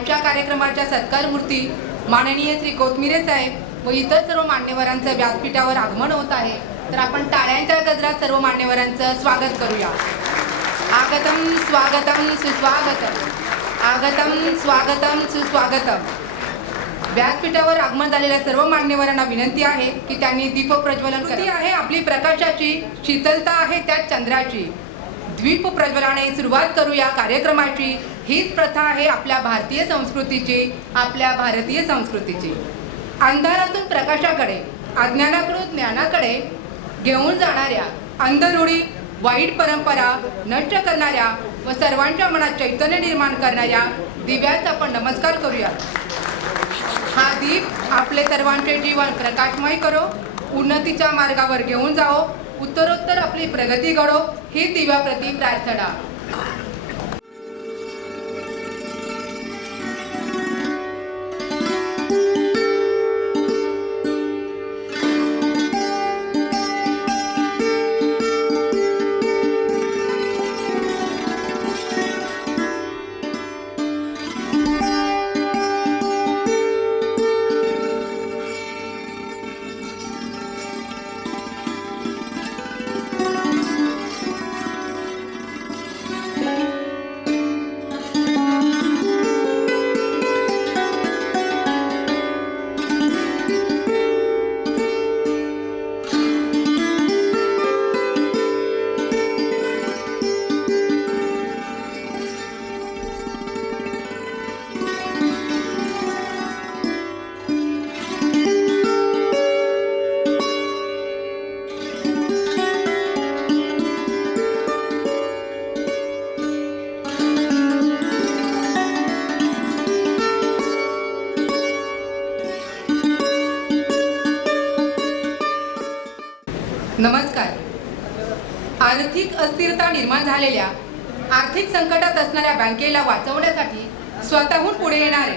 आजच्या कार्यक्रमाच्या सत्कारमूर्ती माननीय श्री कोथमिरे साहेब व इतर सर्व मान्यवरांचं व्यासपीठावर आगमन होत आहे। तर आपण टाळ्यांच्या गजरात सर्व मान्यवरांचं स्वागत करूया। आगतम स्वागतम सुस्वागतम, आगतम स्वागतम सुस्वागतम। व्यासपीठावर आगमन झालेल्या सर्व मान्यवरांना विनंती आहे की त्यांनी दीप प्रज्वलन करावे। आहे आपली प्रकाशाची, शीतलता आहे त्यात चंद्राची। दीप प्रज्वलनाने सुरुवात करूया कार्यक्रमाची। हीच प्रथा आहे आपल्या भारतीय संस्कृतीची, आपल्या भारतीय संस्कृतीची। अंधारातून प्रकाशाकडे, अज्ञानाकडून ज्ञानाकडे घेऊन जाणाऱ्या, अंधरूढी, वाईट परंपरा नष्ट करणाऱ्या व सर्वांच्या मनात चैतन्य निर्माण करणाऱ्या दिव्याचा आपण नमस्कार करूया। हा दीप आपले सर्वांचे जीवन प्रकाशमय करो, उन्नतीच्या मार्गावर घेऊन जाओ, उत्तरोत्तर आपली प्रगती घडो, ही दिव्याप्रती प्रार्थना। नमस्कार। आर्थिक अस्थिरता निर्माण झालेल्या, आर्थिक संकटात असणाऱ्या बँकेला वाचवण्यासाठी स्वतःहून पुढे येणारे,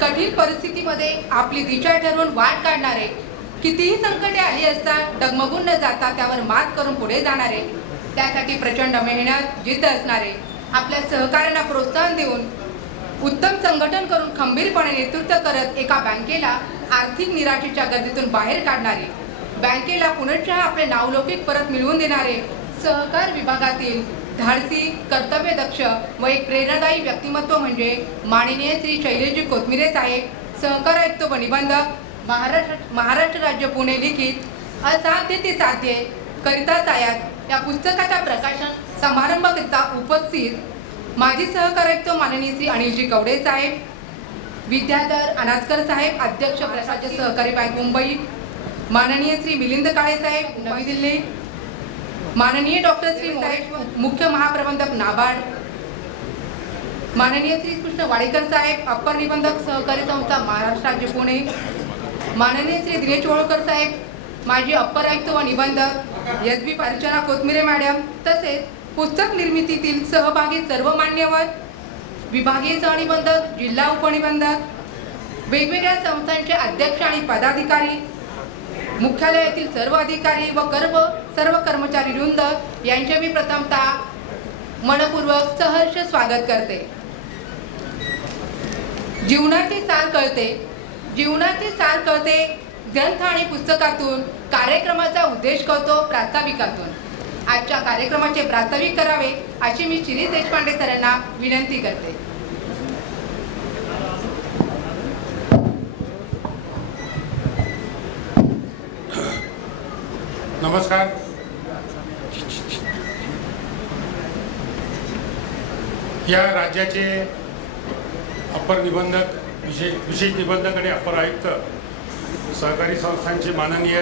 कठीण परिस्थितीमध्ये आपली दिशा ठरवून वाट काढणारे, कितीही संकटे आली असता डगमगून न जाता त्यावर मात करून पुढे जाणारे, त्यासाठी प्रचंड मेहनत जिद्द असणारे, आपल्या सहकाऱ्यांना प्रोत्साहन देऊन उत्तम संघटन करून खंबीरपणे नेतृत्व करत एका बँकेला आर्थिक निराशेच्या गर्दीतून बाहेर काढणारे, बँकेला पुनश्च आपले नावलौकिक परत मिळवून देणारे सहकार विभागातील धाडसी, कर्तव्यदक्ष व एक प्रेरणादायी व्यक्तिमत्व म्हणजे माननीय श्री शैलेशजी कोथमिरे साहेब, सहकार आयुक्त व निबंधक, महाराष्ट्र राज्य पुणे लिखित असाध्य ते साध्य करिता सायात या पुस्तकाचा प्रकाशन समारंभाकरिता उपस्थित माजी सहकार आयुक्त माननीय श्री अनिलजी कवडे साहेब, विद्याधर अनासकर साहेब, अध्यक्ष प्रशासक सहकारी बँक मुंबई, माननीय श्री मिलिंद काळे साहेब, नवी दिल्ली, माननीय डॉक्टर श्री मुख्य महाप्रबंधक नाबार्ड, माननीय श्री कृष्ण वाडेकर साहेब, अप्पर निबंधक सहकारी संस्था महाराष्ट्र राज्य पुणे, माननीय श्री दिनेश वळकर साहेब, माजी अप्पर आयुक्त व निबंधक, एस बी अर्चना कोथमिरे मॅडम, तसेच पुस्तक निर्मितीतील सहभागी सर्व मान्यवर, विभागीय सहनिबंधक, जिल्हा उपनिबंधक, वेगवेगळ्या संस्थांचे अध्यक्ष आणि पदाधिकारी, मुख्यालयातील सर्व अधिकारी व सर्व कर्मचारी वृंद यांचे मी प्रथमतः मनपूर्वक सहर्ष स्वागत करते। जीवनाची सार कळते ग्रंथ आणि पुस्तकातून, कार्यक्रमाचा उद्देश कळतो प्रास्ताविकातून। आजच्या कार्यक्रमाचे प्रास्ताविक करावे अशी मी शिरीष देशपांडे सरांना विनंती करते। नमस्कार। या राज्याचे अप्पर निबंधक, विशेष निबंधक आणि अप्पर आयुक्त सहकारी संस्थांचे माननीय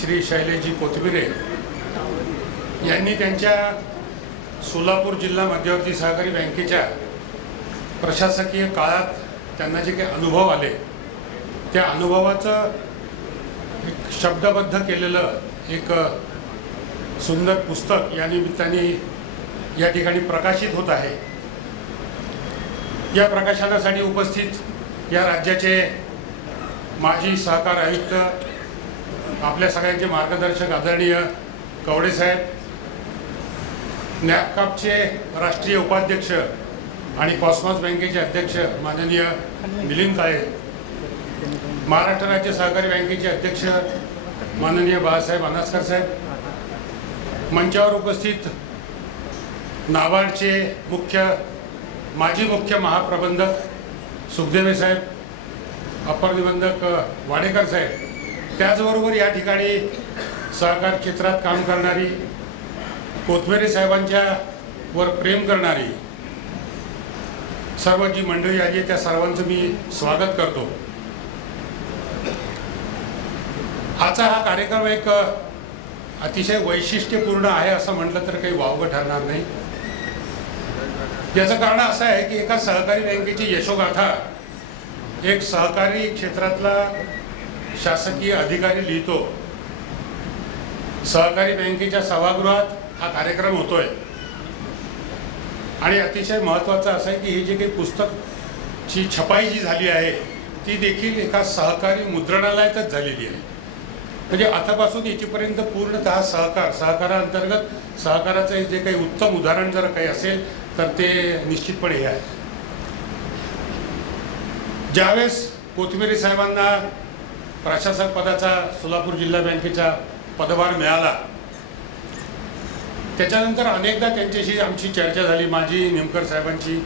श्री शैलेशजी कोथमिरे यांनी त्यांच्या सोलापूर जिल्हा मध्यवर्ती सहकारी बँकेच्या प्रशासकीय काळात त्यांना जे काही अनुभव आले, त्या अनुभवाचं एक शब्दबद्ध केलेलं एक सुंदर पुस्तक या निमित्ताने या ठिकाणी प्रकाशित होत आहे। या प्रकाशनासाठी उपस्थित या राज्याचे माजी सहकार आयुक्त, आपल्या सगळ्यांचे मार्गदर्शक आदरणीय कवडे साहेब, नॅपकापचे राष्ट्रीय उपाध्यक्ष आणि कॉस्मॉस बँकेचे अध्यक्ष माननीय मिलिंद काळे, महाराष्ट्र राज्य सहकारी बँकेचे अध्यक्ष माननीय बाळासाहेब अनासकर साहेब, मंचावर उपस्थित नाबार्डचे माजी मुख्य महाप्रबंधक सुखदेवे साहेब, अपर निबंधक वाडेकर साहेब, त्याचबरोबर या ठिकाणी सहकार क्षेत्रात काम करणारी, कोथमेरे साहेबांच्या वर प्रेम करणारी सर्व जी मंडळी आली त्या सर्वांचं मी स्वागत करतो. आजचा हा कार्यक्रम एक अतिशय वैशिष्ट्यपूर्ण आहे असं म्हटलं तर काही वावगं ठरणार नाही. याचं कारण असं आहे की एका सहकारी बँकेची यशोगाथा एक सहकारी क्षेत्रातला शासकीय अधिकारी लिहितो. सहकारी बँकेच्या सभागृहात हा कार्यक्रम होतोय आणि अतिशय महत्त्वाचं असं आहे की ही जी काही पुस्तकची छपाई जी झाली आहे ती देखील एका सहकारी मुद्रणालयातच झालेली आहे. म्हणजे आतापासून इथपर्यंत पूर्णतः सहकाराअंतर्गत सहकाराचं जे काही उत्तम उदाहरण जर काही असेल तर ते निश्चितपणे हे आहे. ज्यावेळेस कोथमिरे साहेबांना प्रशासक पदाचा सोलापूर जिल्हा बँकेचा पदभार मिळाला त्याच्यानंतर अनेकदा त्यांच्याशी आमची चर्चा झाली, माझी निमकर साहेबांची.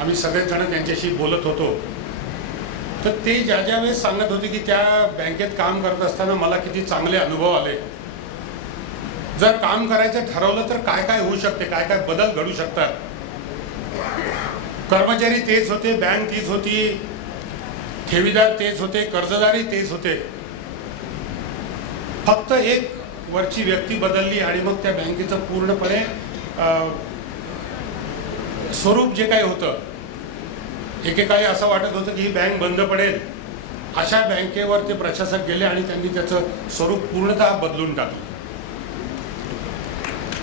आम्ही सगळेच जण त्यांच्याशी बोलत होतो. तर ते ज्या वेळेस सांगत होते की त्या बँकेत काम करत असताना मला किती चांगले अनुभव आले. जर काम करायचं ठरवलं तर काय काय होऊ शकते, काय काय बदल घडू शकतात. कर्मचारी तेच होते, बँक तीच होती, ठेवीदार तेच होते, कर्जदारही तेच होते. फक्त एक वरची व्यक्ती बदलली आणि मग त्या बँकेचं पूर्णपणे स्वरूप जे काही होतं, एकेकाळी असं वाटत होतं की ही बँक बंद पडेल, अशा बँकेवर ते प्रशासक गेले आणि त्यांनी त्याचं स्वरूप पूर्णतः बदलून टाकलं.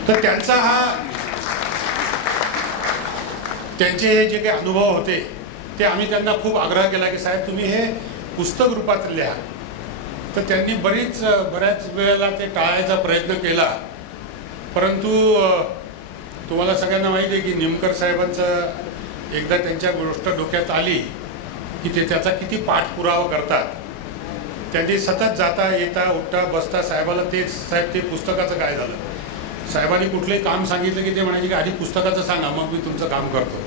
तर त्यांचे हे जे काही अनुभव होते ते आम्ही त्यांना खूप आग्रह केला की साहेब तुम्ही हे पुस्तक रूपात लिहा. तर त्यांनी बऱ्याच वेळेला ते टाळायचा प्रयत्न केला. परंतु तुम्हाला सगळ्यांना माहिती आहे की निमकर साहेबांचं एकदा त्यांच्या गोष्ट डोक्यात आली की ते त्याचा किती पाठपुरावा करतात. त्यांनी सतत जाता येता उठता बसता साहेबाला तेच, साहेब ते पुस्तकाचं काय झालं. साहेबांनी कुठलंही काम सांगितलं की ते म्हणायचे की आधी पुस्तकाचं सांगा मग मी तुमचं काम करतो.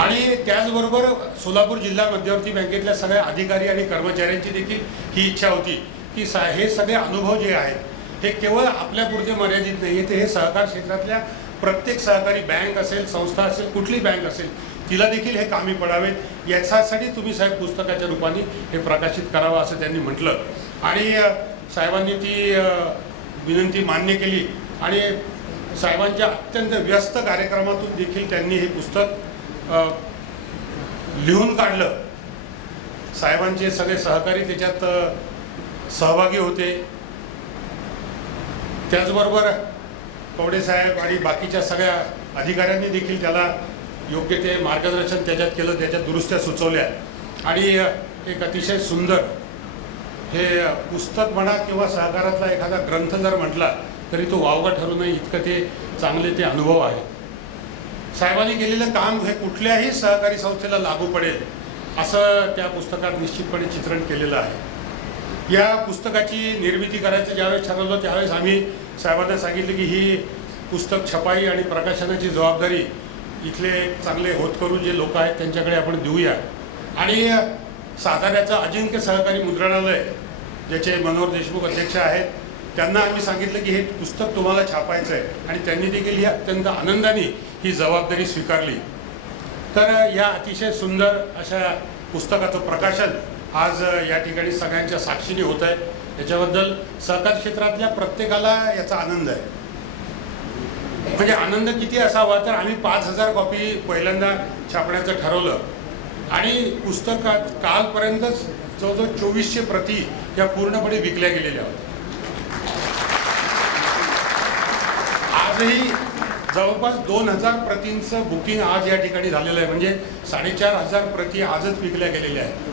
आणि त्याचबरोबर सोलापूर जिल्हा मध्यवर्ती बँकेतल्या सगळ्या अधिकारी आणि कर्मचाऱ्यांची देखील ही इच्छा होती की हे सगळे अनुभव जे आहेत हे केवळ आपल्यापुरते मर्यादित नाही आहे, ते हे सहकार क्षेत्रातल्या प्रत्येक सहकारी बँक असेल, संस्था असेल, कुठली बँक असेल तिला देखील हे कामी पडावेत. याच्यासाठी तुम्ही साहेब पुस्तकाच्या रूपाने हे प्रकाशित करावं असं त्यांनी म्हटलं. आणि साहेबांनी ती विनंती मान्य केली आणि साहेबांच्या अत्यंत व्यस्त कार्यक्रमातून देखील त्यांनी हे पुस्तक लिहून काढलं. साहेबांचे सगळे सहकारी त्याच्यात सहभागी होते. त्याचबरोबर कवडे साहेब आणि बाकीच्या सगळ्या अधिकाऱ्यांनी देखील त्याला योग्य ते मार्गदर्शन त्याच्यात केलं, त्याच्यात दुरुस्त्या सुचवल्या आणि एक अतिशय सुंदर हे पुस्तक म्हणा किंवा सहकारातला एखादा ग्रंथ जर म्हटला तरी तो वावगा ठरू नये इतकं ते चांगले ते अनुभव आहेत. साहेबांनी केलेलं काम हे कुठल्याही सहकारी संस्थेला लागू पडेल असं त्या पुस्तकात निश्चितपणे चित्रण केलेलं आहे. या पुस्तकाची निर्मिती करायचं ज्यावेळेस ठरवलं त्यावेळेस आम्ही साहेबांना सांगितलं की ही पुस्तक छपाई आणि प्रकाशनाची जबाबदारी इथले चांगले होतकरू जे लोक आहेत त्यांच्याकडे आपण देऊया. आणि साताऱ्याचं अजिंक्य सहकारी मुद्रणालय ज्याचे मनोहर देशमुख अध्यक्ष आहेत त्यांना आम्ही सांगितलं की हे पुस्तक तुम्हाला छापायचं आहे आणि त्यांनी देखील ही अत्यंत आनंदाने ही जबाबदारी स्वीकारली. तर या अतिशय सुंदर अशा पुस्तकाचं प्रकाशन आज या ठिकाणी सगळ्यांच्या साक्षीने होत आहे. याच्याबद्दल सहकार क्षेत्रातल्या प्रत्येकाला याचा आनंद आहे. म्हणजे आनंद किती असावा तर आम्ही 5000 कॉपी पहिल्यांदा छापण्याचं ठरवलं आणि पुस्तकात कालपर्यंतच जवळजवळ 2400 प्रती या पूर्णपणे विकल्या गेलेल्या होत्या. आजही जवळपास 2000 प्रतींचं बुकिंग आज या ठिकाणी झालेलं आहे. म्हणजे 4500 प्रती आजच विकल्या गेलेल्या आहेत.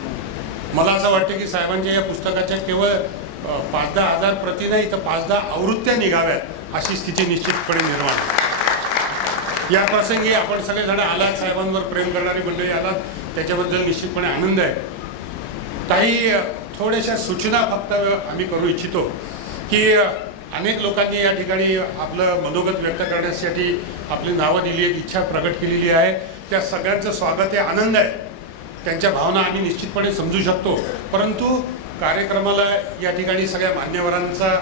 मला असं वाटतं की साहेबांच्या या पुस्तकाच्या केवळ 5-10 हजार प्रती नाही तर 5-10 आवृत्त्या निघाव्यात अशी स्थिती निश्चितपणे निर्माण. या प्रसंगी आपण सगळेजण आलात, साहेबांवर प्रेम करणारी मंडळी आलात, त्याच्याबद्दल निश्चितपणे आनंद आहे. काही थोड्याशा सूचना फक्त आम्ही करू इच्छितो की अनेक लोकांनी या ठिकाणी आपलं मनोगत व्यक्त करण्यासाठी आपली नावं दिली आहेत, इच्छा प्रकट केलेली आहे. त्या सगळ्यांचं स्वागत आहे, आनंद आहे. त्यांच्या भावना आम्ही निश्चितपणे समजू शकतो. परंतु कार्यक्रमाला या ठिकाणी सगळ्या मान्यवरांचा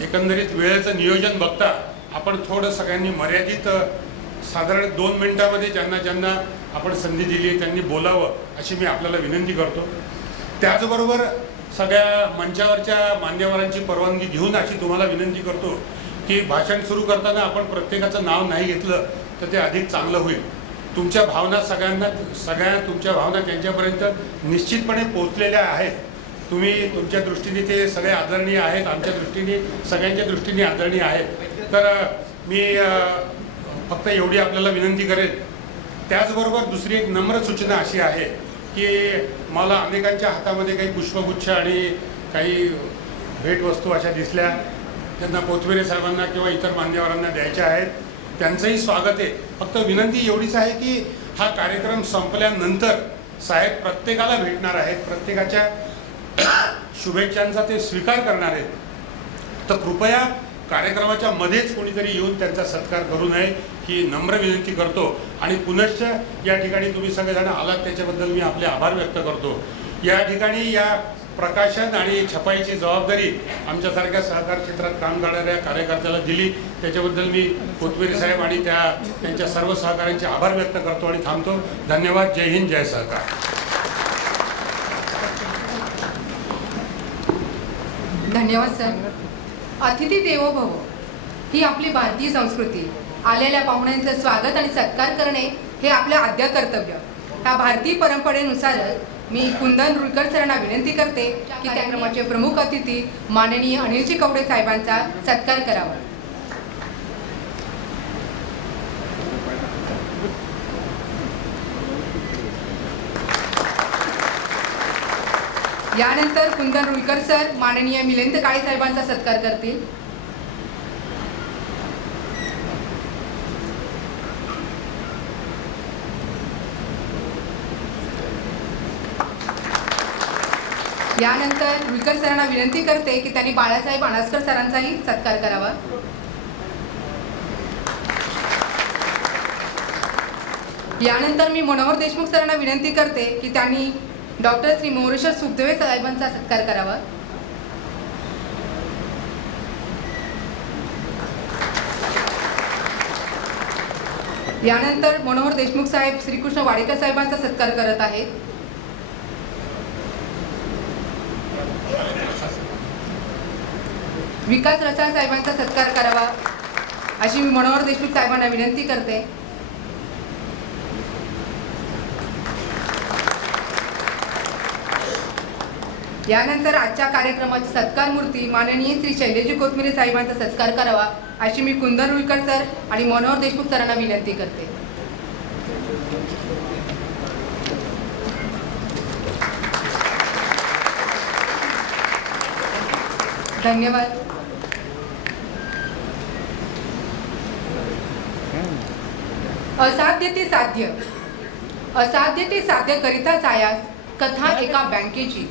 एकंदरीत वेळेचं नियोजन बघता आपण थोडं सगळ्यांनी मर्यादित साधारण 2 मिनिटामध्ये ज्यांना आपण संधी दिली त्यांनी बोलावं अशी मी आपल्याला विनंती करतो. त्याचबरोबर सगळ्या मंचावरच्या मान्यवरांची परवानगी घेऊन अशी तुम्हाला विनंती करतो की भाषण सुरू करताना आपण प्रत्येकाचं नाव नाही घेतलं तर ते अधिक चांगलं होईल. तुमच्या भावना सगळ्या तुमच्या भावना त्यांच्यापर्यंत निश्चितपणे पोचलेल्या आहेत. तुम्ही तुमच्या दृष्टीने ते सगळे आदरणीय आहेत, आमच्या दृष्टीने सगळ्यांच्या दृष्टीने आदरणीय आहेत. तर मी फक्त एवढी आपल्याला विनंती करेन. त्याचबरोबर दुसरी एक नम्र सूचना अशी आहे की मला अनेकांच्या हातामध्ये काही पुष्पगुच्छ आणि काही भेटवस्तू अशा दिसल्या, त्यांना पोतवेरे साहेबांना किंवा इतर मान्यवरांना द्यायच्या आहेत. त्यांचंही स्वागत आहे. फक्त विनंती एवढीच आहे की हा कार्यक्रम संपल्यानंतर साहेब प्रत्येकाला भेटणार आहेत, प्रत्येकाच्या शुभेच्छांचा ते स्वीकार करणार आहेत. तर कृपया कार्यक्रमाच्या मध्येच कोणीतरी येऊन त्यांचा सत्कार करू नये ही नम्र विनंती करतो. आणि पुनश्च या ठिकाणी तुम्ही सगळेजण आलात त्याच्याबद्दल मी आपले आभार व्यक्त करतो. या ठिकाणी या प्रकाशन आणि छपाईची जबाबदारी आमच्यासारख्या सहकार क्षेत्रात काम करणाऱ्या कार्यकर्त्याला दिली, त्याच्याबद्दल मी कोतवेरे साहेब आणि त्यांच्या सर्व सहकाऱ्यांचे आभार व्यक्त करतो आणि थांबतो. धन्यवाद. जय हिंद, जय सहकार. धन्यवाद सर. अतिथी देवो भव ही आपली भारतीय संस्कृती. आलेल्या पाहुण्यांचं स्वागत आणि सत्कार करणे हे आपलं आद्य कर्तव्य. ह्या भारतीय परंपरेनुसारच मी कुंदन रुईकर सरांना विनंती करते की कार्यक्रमाचे प्रमुख अतिथी माननीय अनिलजी कवडे साहेबांचा सत्कार करावा. यानंतर कुंदन रुईकर सर माननीय मिलिंद काळे साहेबांचा सत्कार करतील. यानंतर रुईकर सरांना विनंती करते की त्यांनी बाळासाहेब अनासकर सरांचाही सत्कार करावा. यानंतर मी मनोहर देशमुख सरांना विनंती करते की त्यांनी डॉक्टर श्री मोरेश्वर सुखदेव साहेबांचा सत्कार करावा. यानंतर मनोहर देशमुख साहेब श्रीकृष्ण वाडेकर साहेबांचा सत्कार करत आहेत. विकास रसाळ साहेबांचा सत्कार करावा अशी मी मनोहर देशमुख साहेबांना विनंती करते. यानंतर आजच्या कार्यक्रमाची सत्कार मूर्ती माननीय श्री शैलेजी कोथमिरे साहेबांचा सत्कार करावा अशी मी कुंदन रुईकर सर आणि मनोहर देशमुख सरांना विनंती करते. धन्यवाद. असाध्य ते साध्य, असाध्य ते साध्य करिता सायास कथा एका बँकेची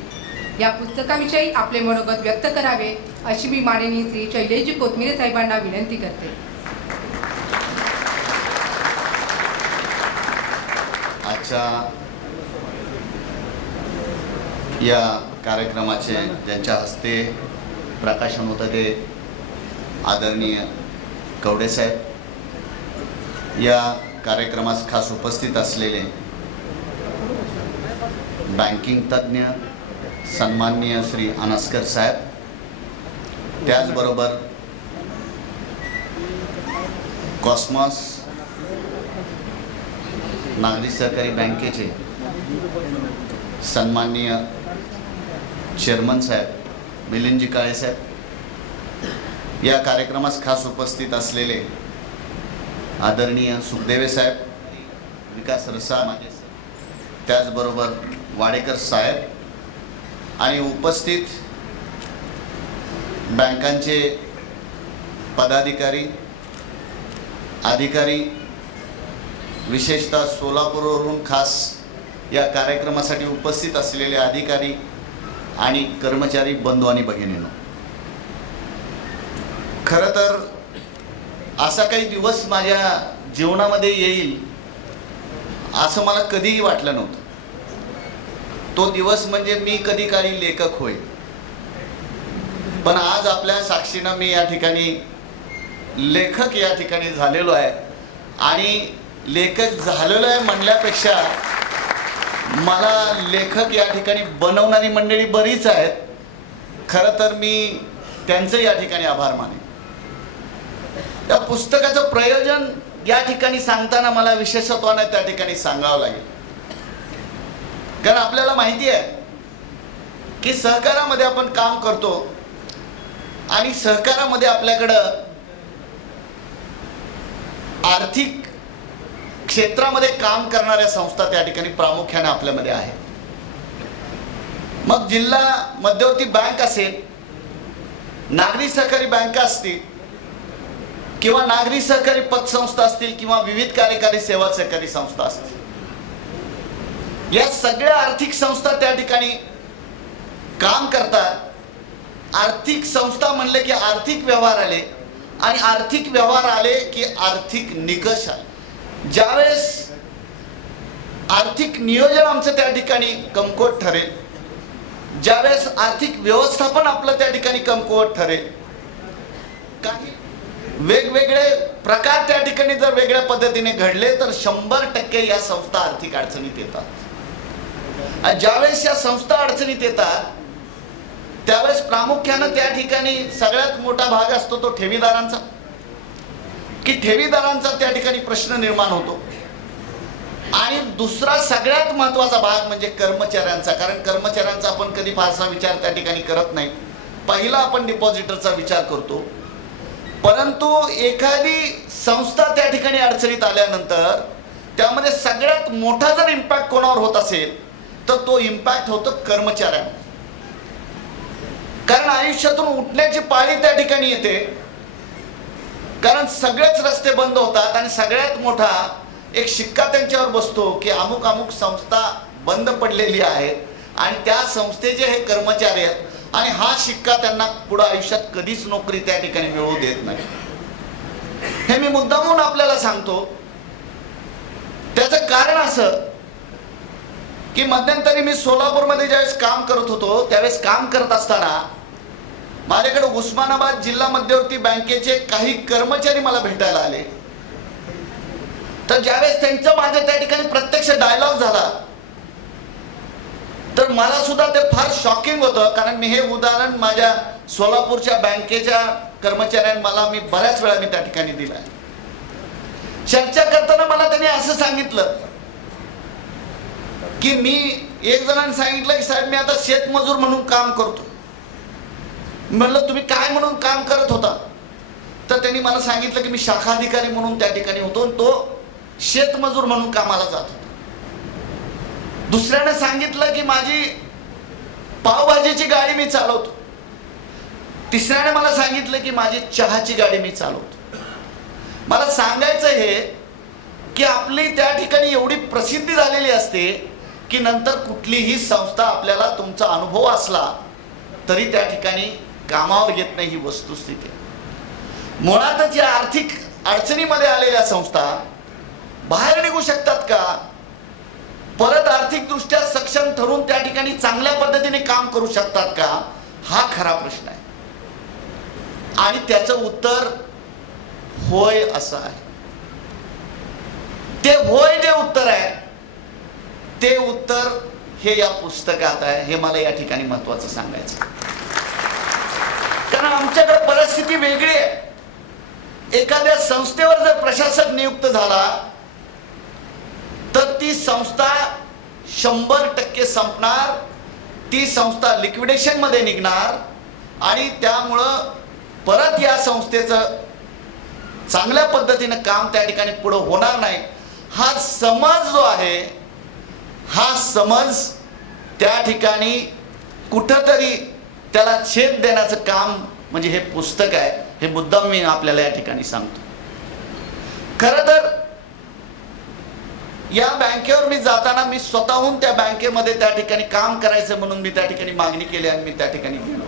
या पुस्तकाविषयी आपले मनोगत व्यक्त करावे अशी मी माननीय श्री शैलेजी कोथमिरे साहेबांना विनंती करते. आजच्या या कार्यक्रमाचे ज्यांच्या हस्ते प्रकाशन होतं ते आदरणीय कवडे साहेब, या कार्यक्रमास खास उपस्थित असलेले बँकिंग तज्ज्ञ सन्माननीय श्री अनासकर साहेब, त्याचबरोबर कॉस्मॉस नागरी सहकारी बँकेचे सन्माननीय चेअरमन साहेब मिलिंदजी काळे साहेब, या कार्यक्रमास खास उपस्थित असलेले आदरणीय सुखदेवे साहेब, विकास रसाळ, त्याचबरोबर वाडेकर साहेब आणि उपस्थित बँकांचे पदाधिकारी, अधिकारी, विशेषतः सोलापूरवरून खास या कार्यक्रमासाठी उपस्थित असलेले अधिकारी आणि कर्मचारी बंधू आणि भगिनींनो, खरं तर असा काही दिवस माझ्या जीवनामध्ये येईल असं मला कधीही वाटलं नव्हतं. तो दिवस म्हणजे मी कधी काळी लेखक होईल. पण आज आपल्या साक्षीनं मी या ठिकाणी लेखक या ठिकाणी झालेलो आहे. आणि लेखक झालेलो आहे म्हणल्यापेक्षा मला लेखक या ठिकाणी बनवणारी मंडळी बरीच आहेत. खरं तर मी त्यांचं या ठिकाणी आभार मानेन. त्या पुस्तकाचं प्रयोजन या ठिकाणी सांगताना मला विशेषत्वाने त्या ठिकाणी सांगावं लागेल. कारण आपल्याला माहिती आहे की सहकारामध्ये आपण काम करतो आणि सहकारामध्ये आपल्याकडं आर्थिक क्षेत्रामध्ये काम करणाऱ्या संस्था त्या ठिकाणी प्रामुख्याने आपल्यामध्ये आहेत. मग जिल्हा मध्यवर्ती बँक असेल, नागरी सहकारी बँका असतील किंवा नागरी सहकारी पतसंस्था असतील किंवा विविध कार्यकारी सेवा सहकारी संस्था असतील, या सगळ्या आर्थिक संस्था त्या ठिकाणी काम करतात. आर्थिक संस्था म्हणले की आर्थिक व्यवहार आले आणि आर्थिक व्यवहार आले की आर्थिक निकष आले. ज्यावेळेस आर्थिक नियोजन आमचं त्या ठिकाणी कमकुवत ठरेल, ज्यावेळेस आर्थिक व्यवस्थापन आपलं त्या ठिकाणी कमकुवत ठरेल, काही वेगवेगळे प्रकार त्या ठिकाणी जर वेगळ्या पद्धतीने घडले तर 100% या संस्था आर्थिक अडचणीत येतात. आणि ज्यावेळेस या संस्था अडचणीत येतात त्यावेळेस प्रामुख्यानं त्या ठिकाणी सगळ्यात मोठा भाग असतो तो ठेवीदारांचा, की ठेवीदारांचा त्या ठिकाणी प्रश्न निर्माण होतो. आणि दुसरा सगळ्यात महत्त्वाचा भाग म्हणजे कर्मचाऱ्यांचा. कारण कर्मचाऱ्यांचा आपण कधी फारसा विचार त्या ठिकाणी करत नाही. पहिला आपण डिपॉझिटरचा विचार करतो. परंतु एखादी संस्था त्या ठिकाणी अडचणीत आल्यानंतर त्यामध्ये सगळ्यात मोठा जर इम्पॅक्ट कोणावर होत असेल तर तो इम्पॅक्ट होतो कर्मचाऱ्यांवर. कारण आयुष्यातून उठण्याची पाळी त्या ठिकाणी येते. कारण सगळेच रस्ते बंद होतात आणि सगळ्यात मोठा एक शिक्का त्यांच्यावर बसतो की अमुक अमुक संस्था बंद पडलेली आहेत आणि त्या संस्थेचे हे कर्मचारी आहेत आणि हा शिक्का त्यांना पुढे आयुष्यात कधीच नोकरी त्या ठिकाणी मिळवू देत नाही. हे मी मुद्दामून आपल्याला सांगतो. त्याचं कारण असं की मध्यंतरी मी सोलापूरमध्ये ज्यावेळेस काम करत होतो त्यावेळेस काम करत असताना माझ्याकडे उस्मानाबाद जिल्हा मध्यवर्ती बँकेचे काही कर्मचारी मला भेटायला आले. तर ज्यावेळेस त्यांचं माझं त्या ठिकाणी प्रत्यक्ष डायलॉग झाला तर मला सुद्धा ते फार शॉकिंग होतं. कारण मी हे उदाहरण माझ्या सोलापूरच्या बँकेच्या कर्मचाऱ्यांना मी बऱ्याच वेळा मी त्या ठिकाणी दिलं आहे. चर्चा करताना मला त्यांनी असं सांगितलं की मी एक जणांनी सांगितलं की साहेब मी आता शेतमजूर म्हणून काम करतो. म्हणलं तुम्ही काय म्हणून काम करत होता? तर त्यांनी मला सांगितलं की मी शाखा अधिकारी म्हणून त्या ठिकाणी होतो आणि तो शेतमजूर म्हणून कामाला जात होता. दुसऱ्याने सांगितलं की माझी पावभाजीची गाडी मी चालवतो. तिसऱ्याने मला सांगितलं की माझी चहाची गाडी मी चालवतो. मला सांगायचं हे की आपली त्या ठिकाणी एवढी प्रसिद्धी झालेली असते की नंतर कुठलीही संस्था आपल्याला तुमचा अनुभव असला तरी त्या ठिकाणी कामावर घेत नाही, ही वस्तुस्थिती आहे. मुळातच या आर्थिक अडचणीमध्ये आलेल्या संस्था बाहेर निघू शकतात का? परत आर्थिकदृष्ट्या सक्षम ठरून त्या ठिकाणी चांगल्या पद्धतीने काम करू शकतात का? हा खरा प्रश्न आहे. आणि त्याचं उत्तर होय असं आहे. ते होय जे उत्तर आहे ते उत्तर हे या पुस्तकात आहे. हे मला या ठिकाणी महत्वाचं सांगायचं. कारण आमच्याकडे परिस्थिती वेगळी आहे. एखाद्या संस्थेवर जर प्रशासक नियुक्त झाला तर ती संस्था 100% संपणार, ती संस्था लिक्विडेशन मध्ये निघणार आणि त्यामुळं परत या संस्थेचं चांगल्या पद्धतीने काम त्या ठिकाणी पुढे होणार नाही. हा समज जो आहे, हा समज त्या ठिकाणी कुठंतरी त्याला छेद देण्याचं काम म्हणजे हे पुस्तक आहे. हे मुद्दाम मी आपल्याला या ठिकाणी सांगतो. खरं तर या बँकेवर मी जाताना मी स्वतःहून त्या बँकेमध्ये त्या ठिकाणी काम करायचं म्हणून मी त्या ठिकाणी मागणी केली आणि मी त्या ठिकाणी गेलो.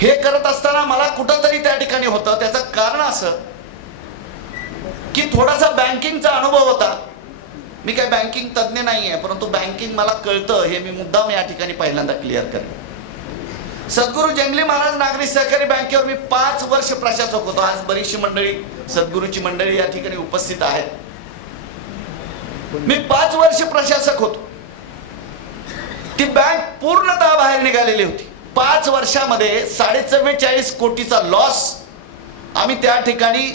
हे करत असताना मला कुठंतरी त्या ठिकाणी होतं. त्याचं कारण असं की थोडासा बँकिंगचा अनुभव होता. मी काय बँकिंग तज्ज्ञ नाही आहे, परंतु बँकिंग मला कळतं हे मी मुद्दाम या ठिकाणी पहिल्यांदा क्लिअर करेन. सद्गुरू जंगली महाराज नागरी सहकारी बँकेवर मी 5 वर्ष प्रशासक होतो. आज बरीचशी मंडळी सद्गुरूची मंडळी या ठिकाणी उपस्थित आहेत. मी 5 वर्ष प्रशासक होतो. ती बँक पूर्णतः बाहेर निघालेली होती. 5 वर्षामध्ये 44.5 कोटीचा लॉस आम्ही त्या ठिकाणी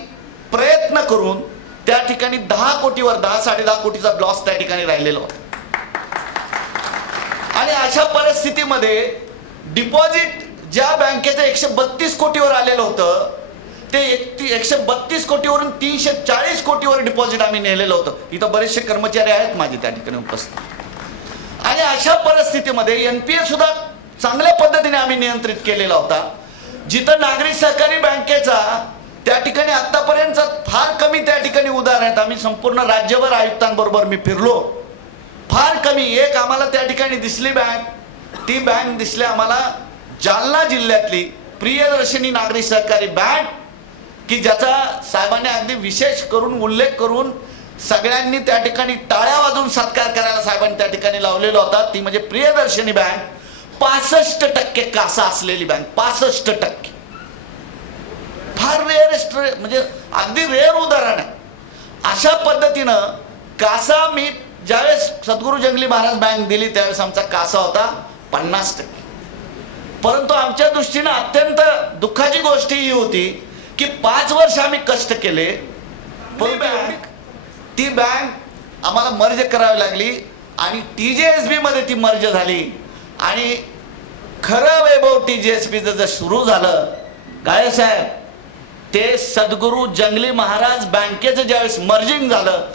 प्रयत्न करून त्या ठिकाणी 10 कोटीवर 10-10.5 कोटीचा लॉस त्या ठिकाणी राहिलेला होता. आणि अशा परिस्थितीमध्ये डिपॉझिट ज्या बँकेचं 132 कोटीवर आलेलं होतं ते 132 कोटीवरून 340 कोटीवर डिपॉझिट आम्ही नेलेलं होतं. इथं बरेचसे कर्मचारी आहेत माझे त्या ठिकाणी उपस्थित. आणि अशा परिस्थितीमध्ये एनपीए सुद्धा चांगल्या पद्धतीने आम्ही नियंत्रित केलेला होता. जिथं नागरी सहकारी बँकेचा त्या ठिकाणी आतापर्यंत फार कमी त्या ठिकाणी उदाहरण आहेत. आम्ही संपूर्ण राज्यभर आयुक्तांबरोबर मी फिरलो. फार कमी एक आम्हाला त्या ठिकाणी दिसली बँक. ती बँक दिसली आम्हाला जालना जिल्ह्यातली प्रियदर्शनी नागरी सहकारी बँक, की ज्याचा साहेबांनी अगदी विशेष करून उल्लेख करून सगळ्यांनी त्या ठिकाणी टाळ्या वाजवून सत्कार करायला साहेबांनी त्या ठिकाणी लावलेला होता. ती म्हणजे प्रियदर्शनी बँक. 65% कासा असलेली बँक. 65%. फार रेअरेस्ट म्हणजे अगदी रेअर उदाहरण आहे. अशा पद्धतीनं कासा मी ज्यावेळेस सद्गुरू जंगली महाराज बँक दिली त्यावेळेस आमचा कासा होता 50%. परंतु आमच्या दृष्टीनं अत्यंत दुःखाची गोष्ट ही होती की 5 वर्ष आम्ही कष्ट केले. ती बँक आम्हाला मर्ज करावी लागली आणि TJSB मध्ये ती मर्ज झाली. आणि खरं वैभव TJSBचं जर सुरू झालं काय साहेब, ते सद्गुरू जंगली महाराज बँकेचं ज्यावेळेस मर्जिंग झालं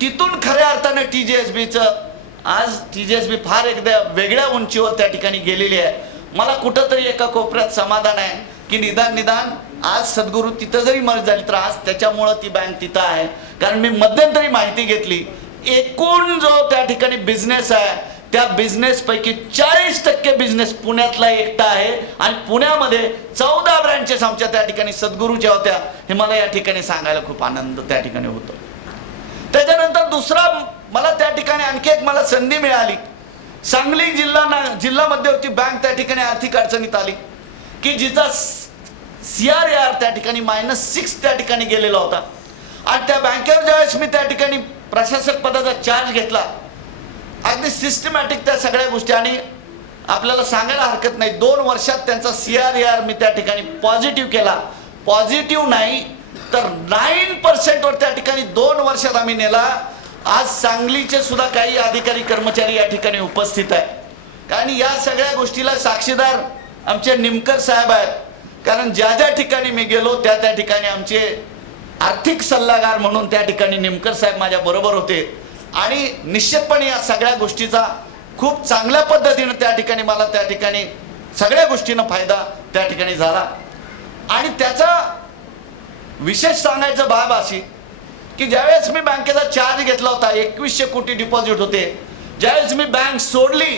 तिथून खऱ्या अर्थानं TJSBचं आज TJSB फार एकदा वेगळ्या उंचीवर त्या ठिकाणी गेलेली आहे. मला कुठंतरी एका कोपऱ्यात समाधान आहे की निदान आज सद्गुरू तिथं जरी मर्ज झाली तर आज त्याच्यामुळं ती बँक तिथं आहे. कारण मी मध्यंतरी माहिती घेतली, एकूण जो त्या ठिकाणी बिझनेस आहे त्या बिझनेसपैकी 40% बिझनेस पुण्यातला एकटा आहे. आणि पुण्यामध्ये 14 ब्रँचेस आमच्या त्या ठिकाणी सद्गुरूच्या होत्या. हे मला या ठिकाणी सांगायला खूप आनंद त्या ठिकाणी होतो. त्याच्यानंतर दुसरा मला त्या ठिकाणी आणखी एक मला संधी मिळाली. सांगली जिल्हा मध्यवर्ती बँक त्या ठिकाणी आर्थिक अडचणीत आली की जिचा CRAR त्या ठिकाणी -6 त्या ठिकाणी गेलेला होता. आणि त्या बँकेवर ज्यावेळेस मी त्या ठिकाणी प्रशासक पदाचा चार्ज घेतला अगदी सिस्टमॅटिक त्या सगळ्या गोष्टी. आणि आपल्याला सांगायला हरकत नाही 2 वर्षात त्यांचा CRAR मी त्या ठिकाणी पॉझिटिव्ह केला. पॉझिटिव्ह नाही तर 9% वर त्या ठिकाणी 2 वर्षात आम्ही नेला. आज सांगलीचे सुद्धा काही अधिकारी कर्मचारी या ठिकाणी उपस्थित आहेत. आणि या सगळ्या गोष्टीला साक्षीदार आमचे निमकर साहेब आहेत. कारण ज्या ज्या ठिकाणी मी गेलो त्या ठिकाणी आमचे आर्थिक सल्लागार म्हणून त्या ठिकाणी निमकर साहेब माझ्या बरोबर होते. आणि निश्चितपणे या सगळ्या गोष्टीचा खूप चांगल्या पद्धतीने त्या ठिकाणी मला त्या ठिकाणी सगळ्या गोष्टींना फायदा त्या ठिकाणी झाला. आणि त्याचा विशेष सांगायचं बाब अशी की ज्यावेळेस मी बँकेचा चार्ज घेतला होता 2100 कोटी डिपॉझिट होते. ज्यावेळेस मी बँक सोडली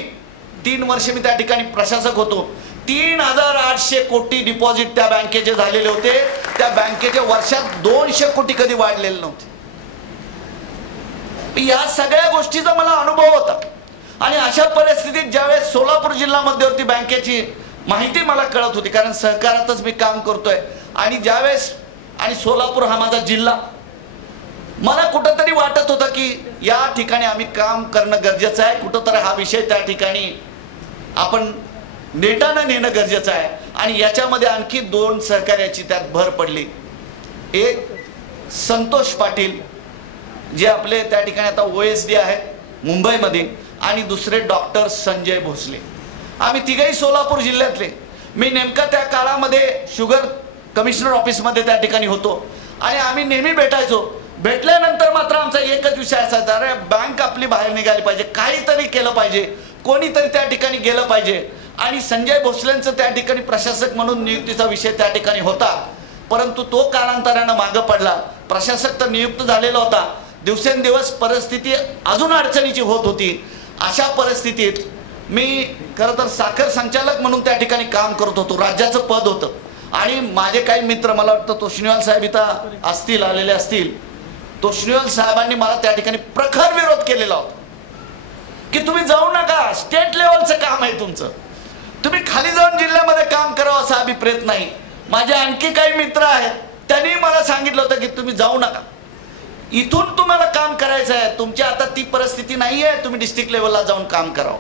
3 वर्ष मी त्या ठिकाणी प्रशासक होतो 3800 कोटी डिपॉझिट त्या बँकेचे झालेले होते. त्या बँकेचे वर्षात 200 कोटी कधी वाढलेले नव्हते. या सगळ्या गोष्टीचा मला अनुभव होता. आणि अशा परिस्थितीत ज्यावेळेस सोलापूर जिल्हा मध्यवर्ती बँकेची माहिती मला कळत होती कारण सहकारातच मी काम करतोय. आणि ज्यावेळेस आणि सोलापूर हा माझा जिल्हा मला कुठंतरी वाटत होतं की या ठिकाणी आम्ही काम करणं गरजेचं आहे. कुठंतरी हा विषय त्या ठिकाणी आपण नेटानं नेणं गरजेचं आहे. आणि याच्यामध्ये आणखी 2 सहकार्याची त्यात भर पडली. एक संतोष पाटील जे आपले त्या ठिकाणी आता OSD आहेत मुंबईमध्ये आणि दुसरे डॉक्टर संजय भोसले. आम्ही तिघही सोलापूर जिल्ह्यातले. मी नेमका त्या काळामध्ये शुगर कमिशनर ऑफिसमध्ये त्या ठिकाणी होतो आणि आम्ही नेहमी भेटायचो. भेटल्यानंतर मात्र आमचा एकच विषय असायचा, अरे बँक आपली बाहेर निघाली पाहिजे, काहीतरी केलं पाहिजे, कोणीतरी त्या ठिकाणी गेलं पाहिजे. आणि संजय भोसलेंचं त्या ठिकाणी प्रशासक म्हणून नियुक्तीचा विषय त्या ठिकाणी होता. परंतु तो कालांतरानं मागं पडला. प्रशासक तर नियुक्त झालेला होता, दिवसेंदिवस परिस्थिती अजून अडचणीची होत होती. अशा परिस्थितीत मी खरं तर साखर संचालक म्हणून त्या ठिकाणी काम करत होतो, राज्याचं पद होतं. आणि माझे काही मित्र, मला वाटतं तोष्णीवाल साहेब इथं असतील, आलेले असतील, तोष्णीवाल साहेबांनी मला त्या ठिकाणी प्रखर विरोध केलेला होता की तुम्ही जाऊ नका, स्टेट लेवलचं काम आहे तुमचं, तुम्ही खाली जाऊन जिल्ह्यामध्ये काम करावं असा अभिप्रेत नाही. माझे आणखी काही मित्र आहेत, त्यांनी मला सांगितलं होतं की तुम्ही जाऊ नका, इथून तुम्हाला काम करायचं आहे, तुमची आता ती परिस्थिती नाही आहे, तुम्ही डिस्ट्रिक्ट लेवलला जाऊन काम करावं.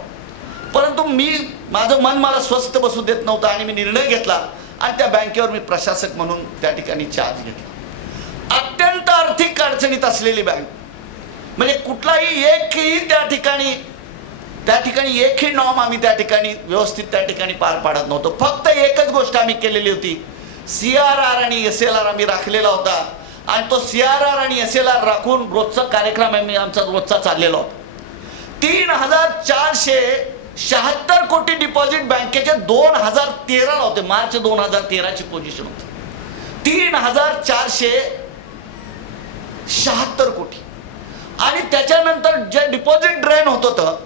परंतु माझं मन मला स्वस्थ बसू देत नव्हतं आणि मी निर्णय घेतला आणि त्या बँकेवर मी प्रशासक म्हणून त्या ठिकाणी चार्ज घेतला. अत्यंत आर्थिक अडचणीत असलेली बँक, म्हणजे कुठलाही एकही त्या ठिकाणी एकही नॉर्म आम्ही त्या ठिकाणी व्यवस्थित त्या ठिकाणी पार पाडत नव्हतो. फक्त एकच गोष्ट आम्ही केलेली होती, CRR आणि SLR आम्ही राखलेला होता आणि तो CRR आणि SLR राखून रोजचा कार्यक्रम आम्ही आमचा रोजचा चाललेला होता. 3,476 कोटी डिपॉझिट बँकेचे 2013ला होते, मार्च 2013ची पोझिशन होती 3,476 कोटी. आणि त्याच्यानंतर जे डिपॉझिट ड्रेन होत होतं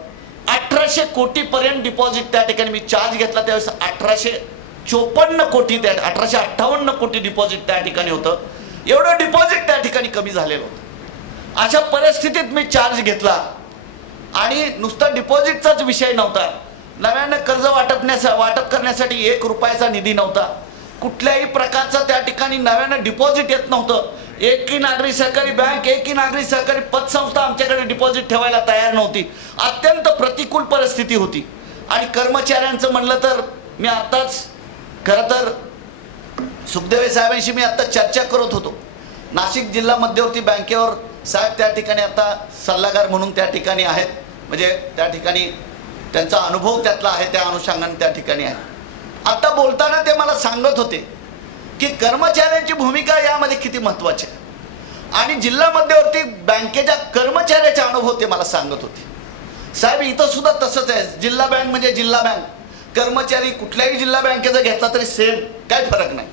1800 कोटीपर्यंत डिपॉझिट त्या ठिकाणी मी चार्ज घेतला, त्यावेळेस 1854 कोटी, 1858 कोटी डिपॉझिट त्या ठिकाणी होतं. एवढं डिपॉझिट त्या ठिकाणी कमी झालेलं होतं. अशा परिस्थितीत मी चार्ज घेतला आणि नुसता डिपॉझिटचाच विषय नव्हता, नव्यानं कर्ज वाटप करण्यासाठी 1 रुपयाचा निधी नव्हता, कुठल्याही प्रकारचं त्या ठिकाणी नव्यानं डिपॉझिट येत नव्हतं. एकही नागरी सहकारी बँक, एकही नागरी सहकारी पतसंस्था आमच्याकडे डिपॉझिट ठेवायला तयार नव्हती. अत्यंत प्रतिकूल परिस्थिती होती. आणि कर्मचाऱ्यांचं म्हणलं तर मी आत्ताच खरं तर सुखदेव साहेबांशी मी आत्ता चर्चा करत होतो. नाशिक जिल्हा मध्यवर्ती बँकेवर साहेब त्या ठिकाणी आता सल्लागार म्हणून त्या ठिकाणी आहेत, म्हणजे त्या ठिकाणी त्यांचा अनुभव त्यातला आहे, त्या अनुषंगाने त्या ठिकाणी आहे. आता बोलताना ते मला सांगत होते की कर्मचाऱ्यांची भूमिका यामध्ये किती महत्त्वाची आहे आणि जिल्हा मध्यवर्ती बँकेच्या कर्मचाऱ्याचा अनुभव ते मला सांगत होते. साहेब इथं सुद्धा तसंच आहे, जिल्हा बँक म्हणजे जिल्हा बँक, कर्मचारी कुठल्याही जिल्हा बँकेचा घेतला तरी सेम, काही फरक नाही.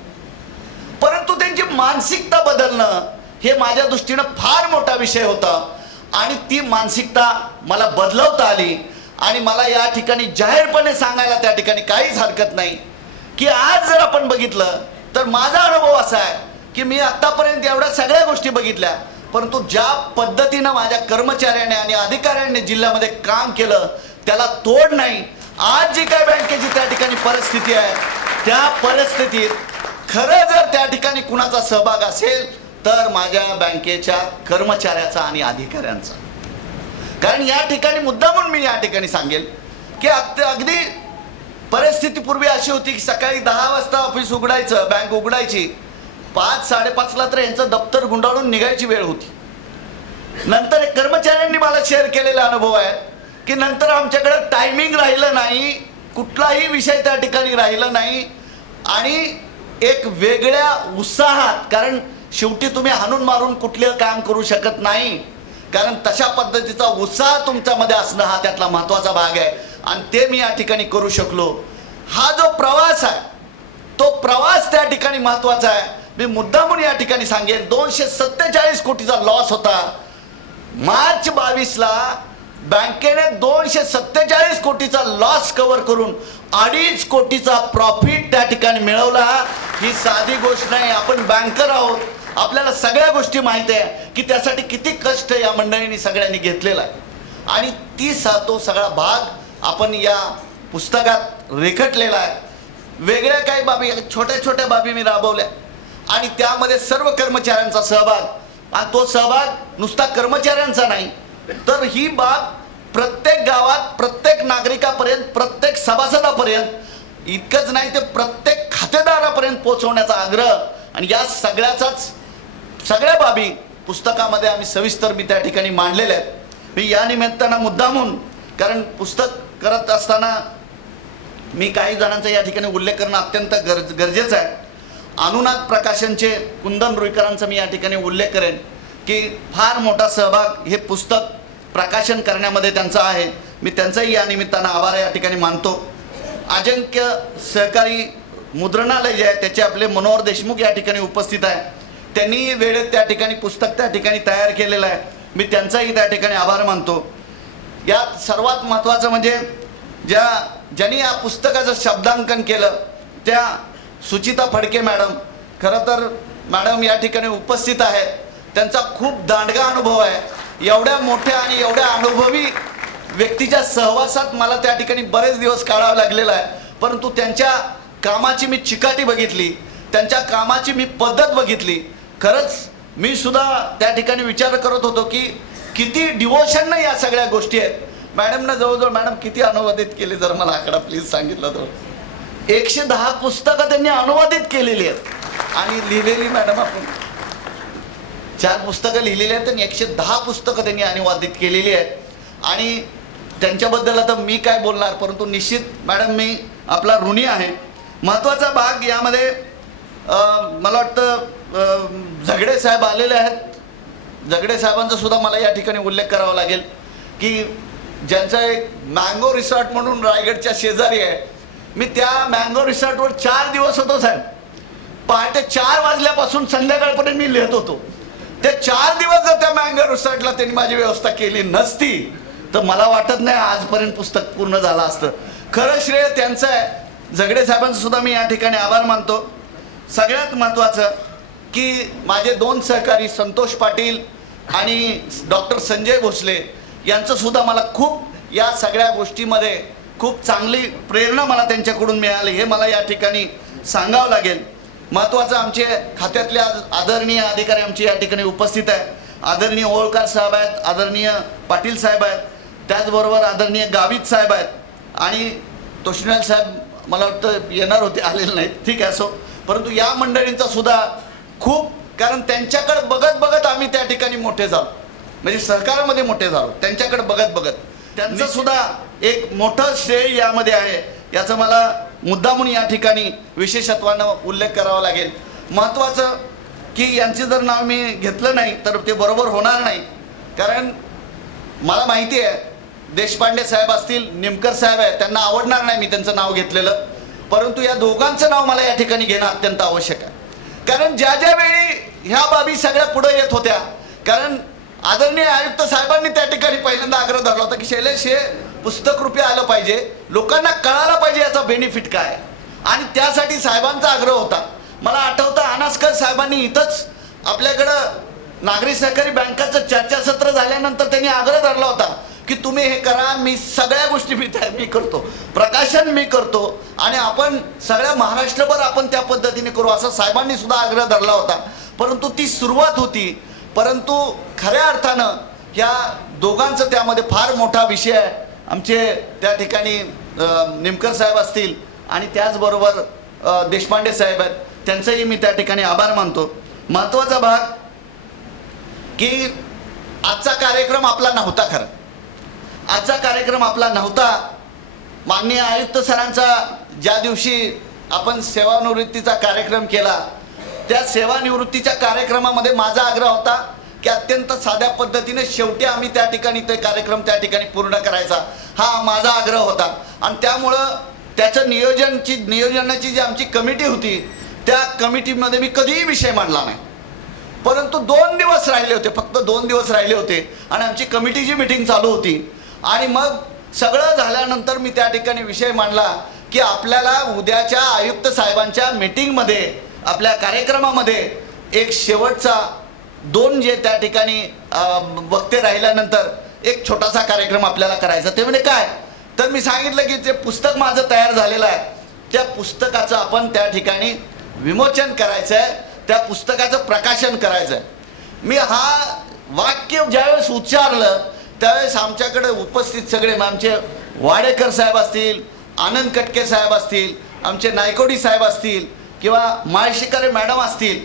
परंतु त्यांची मानसिकता बदलणं हे माझ्या दृष्टीनं फार मोठा विषय होता आणि ती मानसिकता मला बदलवता आली. आणि मला या ठिकाणी जाहीरपणे सांगायला त्या ठिकाणी काहीच हरकत नाही की आज जर आपण बघितलं तर माझा अनुभव असा आहे की मी आत्तापर्यंत एवढ्या सगळ्या गोष्टी बघितल्या, परंतु ज्या पद्धतीनं माझ्या कर्मचाऱ्याने आणि अधिकाऱ्यांनी जिल्ह्यामध्ये काम केलं त्याला तोड नाही. आज जी काय बँकेची त्या ठिकाणी परिस्थिती आहे, त्या परिस्थितीत खरं जर त्या ठिकाणी कुणाचा सहभाग असेल तर माझ्या बँकेच्या कर्मचाऱ्याचा आणि अधिकाऱ्यांचा. कारण या ठिकाणी मुद्दामून मी या ठिकाणी सांगेल की अगदी परिस्थिती पूर्वी अशी होती की सकाळी 10 वाजता ऑफिस उघडायचं, बँक उघडायची, 5-5:30ला तर यांचं दप्तर गुंडाळून निघायची वेळ होती. नंतर कर्मचाऱ्यांनी मला शेअर केलेला अनुभव आहे की नंतर आमच्याकडे टायमिंग राहिलं नाही, कुठलाही विषय त्या ठिकाणी राहिलं नाही आणि एक वेगळ्या उत्साहात, कारण शेवटी तुम्ही हाणून मारून कुठलं काम करू शकत नाही, कारण तशा पद्धतीचा उत्साह तुमच्यामध्ये असणं हा त्यातला महत्त्वाचा भाग आहे आणि ते मी या ठिकाणी करू शकलो. हा जो प्रवास आहे तो प्रवास त्या ठिकाणी महत्त्वाचा आहे. मी मुद्दामून या ठिकाणी सांगेन 247 कोटीचा लॉस होता. मार्च 22ला बँकेने 247 कोटीचा लॉस कव्हर करून 2.5 कोटीचा प्रॉफिट त्या ठिकाणी मिळवला. ही साधी गोष्ट नाही. आपण बँकर आहोत, आपल्याला सगळ्या गोष्टी माहिती आहे की त्यासाठी किती कष्ट या मंडळींनी सगळ्यांनी घेतलेला आहे आणि तो सगळा भाग आपण या पुस्तकात रेखटलेला आहे. वेगळ्या काही बाबी, छोट्या छोट्या बाबी मी राबवल्या आणि त्यामध्ये सर्व कर्मचाऱ्यांचा सहभाग, आणि तो सहभाग नुसता कर्मचाऱ्यांचा नाही तर ही बाब प्रत्येक गावात, प्रत्येक नागरिकापर्यंत, प्रत्येक सभासदापर्यंत, इतकंच नाही ते प्रत्येक खातेदारापर्यंत पोहोचवण्याचा आग्रह. आणि या सगळ्या बाबी पुस्तकामध्ये आम्ही सविस्तर मी त्या ठिकाणी मांडलेल्या आहेत. मी या निमित्तानं मुद्दामून, कारण पुस्तक करत असताना मी काही जणांचा या ठिकाणी उल्लेख करणं अत्यंत गरजेचं आहे. अनुनाद प्रकाशनचे कुंदन रुईकरांचा मी या ठिकाणी उल्लेख करेन की फार मोठा सहभाग हे पुस्तक प्रकाशन करण्यामध्ये त्यांचा आहे. मी त्यांचाही या निमित्तानं आभार या ठिकाणी मानतो. अजिंक्य सहकारी मुद्रणालय जे आहे त्याचे आपले मनोहर देशमुख या ठिकाणी उपस्थित आहे. त्यांनी वेळेत त्या ठिकाणी पुस्तक त्या ठिकाणी तयार केलेलं आहे. मी त्यांचाही त्या ठिकाणी आभार मानतो. यात सर्वात महत्त्वाचं म्हणजे ज्यांनी या पुस्तकाचं शब्दांकन केलं त्या सुचिता फडके मॅडम. खरं तर मॅडम या ठिकाणी उपस्थित आहेत. त्यांचा खूप दांडगा अनुभव आहे. एवढ्या मोठ्या आणि एवढ्या अनुभवी व्यक्तीच्या सहवासात मला त्या ठिकाणी बरेच दिवस काढावं लागलेलं आहे. परंतु त्यांच्या कामाची मी चिकाटी बघितली, त्यांच्या कामाची मी पद्धत बघितली. खरंच मी सुद्धा त्या ठिकाणी विचार करत होतो की किती डिवोशननं या सगळ्या गोष्टी आहेत. मॅडमनं जवळजवळ मॅडम किती अनुवादित केले जर मला आकडा प्लीज सांगितलं तर 110 पुस्तकं त्यांनी अनुवादित केलेली आहेत आणि लिहिलेली मॅडम आपण 4 पुस्तकं लिहिलेली आहेत आणि 110 पुस्तकं त्यांनी अनुवादित केलेली आहेत. आणि त्यांच्याबद्दल आता मी काय बोलणार, परंतु निश्चित मॅडम मी आपला ऋणी आहे. महत्त्वाचा भाग यामध्ये मला वाटतं झगडे साहेब आलेले आहेत. झगडे साहेबांचा सुद्धा मला या ठिकाणी उल्लेख करावा लागेल की ज्यांचा एक मँगो रिसॉर्ट म्हणून रायगडच्या शेजारी आहे. मी त्या मँगो रिसॉर्टवर 4 दिवस होतो साहेब. पहाटे 4 वाजल्यापासून संध्याकाळपर्यंत मी लिहित होतो. ते 4 दिवस जर त्या मँगो रिसॉर्टला त्यांनी माझी व्यवस्था केली नसती तर मला वाटत नाही आजपर्यंत पुस्तक पूर्ण झालं असतं. खरं श्रेय त्यांचं आहे. झगडे साहेबांचं सुद्धा मी या ठिकाणी आभार मानतो. सगळ्यात महत्त्वाचं की माझे 2 सहकारी संतोष पाटील आणि डॉक्टर संजय भोसले यांचं सुद्धा मला खूप या सगळ्या गोष्टीमध्ये खूप चांगली प्रेरणा मला त्यांच्याकडून मिळाली हे मला या ठिकाणी सांगावं लागेल. महत्त्वाचं आमचे खात्यातले आदरणीय अधिकारी आमचे या ठिकाणी उपस्थित आहे. आदरणीय ओळकार साहेब आहेत, आदरणीय पाटील साहेब आहेत, त्याचबरोबर आदरणीय गावित साहेब आहेत आणि तोष्णीलाल साहेब मला वाटतं येणार होते, आलेले नाहीत. ठीक आहे असो. परंतु या मंडळींचा सुद्धा खूप, कारण त्यांच्याकडे बघत बघत आम्ही त्या ठिकाणी मोठे झालो, म्हणजे सहकारामध्ये मोठे झालो त्यांच्याकडे बघत बघत. त्यांचं सुद्धा एक मोठं श्रेय यामध्ये आहे. याचं मला मुद्दामून या ठिकाणी विशेषत्वानं उल्लेख करावा लागेल. महत्त्वाचं की यांचे जर नाव मी घेतलं नाही तर ते बरोबर होणार नाही. कारण मला माहिती आहे देशपांडे साहेब असतील, निमकर साहेब आहेत, त्यांना आवडणार नाही मी त्यांचं नाव घेतलेलं. परंतु या दोघांचं नाव मला या ठिकाणी घेणं अत्यंत आवश्यक आहे. कारण ज्या ज्या वेळी ह्या बाबी सगळ्या पुढे येत होत्या, कारण आदरणीय आयुक्त साहेबांनी त्या ठिकाणी पहिल्यांदा आग्रह धरला होता की शैलेश हे पुस्तक रूपी आलं पाहिजे, लोकांना कळायला पाहिजे याचा बेनिफिट काय, आणि त्यासाठी साहेबांचा आग्रह होता. मला आठवतं अनास्कर साहेबांनी इथंच आपल्याकडं नागरी सहकारी बँकाचं चर्चासत्र झाल्यानंतर त्यांनी आग्रह धरला होता की तुम्ही हे करा, मी सगळ्या गोष्टी मी करतो, प्रकाशन मी करतो आणि आपण सगळ्या महाराष्ट्रभर आपण त्या पद्धतीने करू असं साहेबांनी सुद्धा आग्रह धरला होता. परंतु ती सुरुवात होती. परंतु खऱ्या अर्थानं या दोघांचं त्यामध्ये फार मोठा विषय आहे. आमचे त्या ठिकाणी निमकर साहेब असतील आणि त्याचबरोबर देशपांडे साहेब आहेत, त्यांचंही मी त्या ठिकाणी आभार मानतो. महत्त्वाचा भाग की आजचा कार्यक्रम आपला नव्हता. खरं आजचा कार्यक्रम आपला नव्हता. माननीय आयुक्त सरांचा ज्या दिवशी आपण सेवानिवृत्तीचा कार्यक्रम केला त्या सेवानिवृत्तीच्या कार्यक्रमामध्ये माझा आग्रह होता की अत्यंत साध्या पद्धतीने शेवटी आम्ही त्या ठिकाणी ते कार्यक्रम त्या ठिकाणी पूर्ण करायचा, हा माझा आग्रह होता. आणि त्यामुळं त्याचं नियोजनाची जी आमची कमिटी होती त्या कमिटीमध्ये मी कधीही विषय मांडला नाही. परंतु 2 दिवस राहिले होते, फक्त 2 दिवस राहिले होते आणि आमची कमिटीची मीटिंग चालू होती. आणि मग सगळं झाल्यानंतर मी त्या ठिकाणी विषय मांडला की आपल्याला उद्याच्या आयुक्त साहेबांच्या मीटिंगमध्ये आपल्या कार्यक्रमामध्ये एक शेवटचा 2 जे त्या ठिकाणी वक्ते राहिल्यानंतर एक छोटासा कार्यक्रम आपल्याला करायचा. ते म्हणजे काय, तर मी सांगितलं की जे पुस्तक माझं तयार झालेलं आहे त्या पुस्तकाचं आपण त्या ठिकाणी विमोचन करायचं आहे, त्या पुस्तकाचं प्रकाशन करायचं आहे. मी हा वाक्य ज्यावेळेस उच्चारलं त्यावेळेस आमच्याकडे उपस्थित सगळे आमचे वाडेकर साहेब असतील, आनंद कटके साहेब असतील, आमचे नायकोडी साहेब असतील किंवा माळशिकारे मॅडम असतील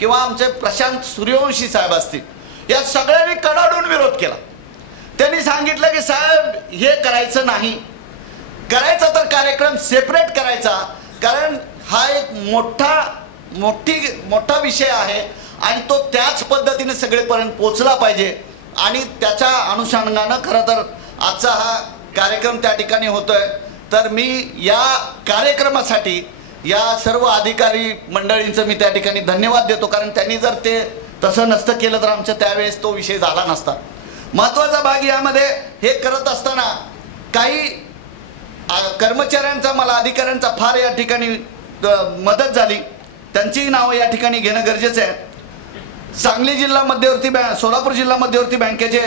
किंवा आमचे प्रशांत सूर्यवंशी साहेब असतील, या सगळ्यांनी कडाडून विरोध केला. त्यांनी सांगितलं की साहेब हे करायचं नाही, करायचा तर कार्यक्रम सेपरेट करायचा, कारण हा एक मोठा विषय आहे आणि तो त्याच पद्धतीने सगळेपर्यंत पोचला पाहिजे. आणि त्याच्या अनुषंगानं खरं तर आजचा हा कार्यक्रम त्या ठिकाणी होतोय. तर मी या कार्यक्रमासाठी या सर्व अधिकारी मंडळींचं मी त्या ठिकाणी धन्यवाद देतो, कारण त्यांनी जर ते तसं नसतं केलं तर आमच्या त्यावेळेस तो विषय झाला नसता. महत्त्वाचा भाग यामध्ये हे करत असताना काही कर्मचाऱ्यांचा मला अधिकाऱ्यांचा फार या ठिकाणी मदत झाली, त्यांचीही नावं या ठिकाणी घेणं गरजेचं आहे. सांगली जिल्हा मध्यवर्ती सोलापूर जिल्हा मध्यवर्ती बँकेचे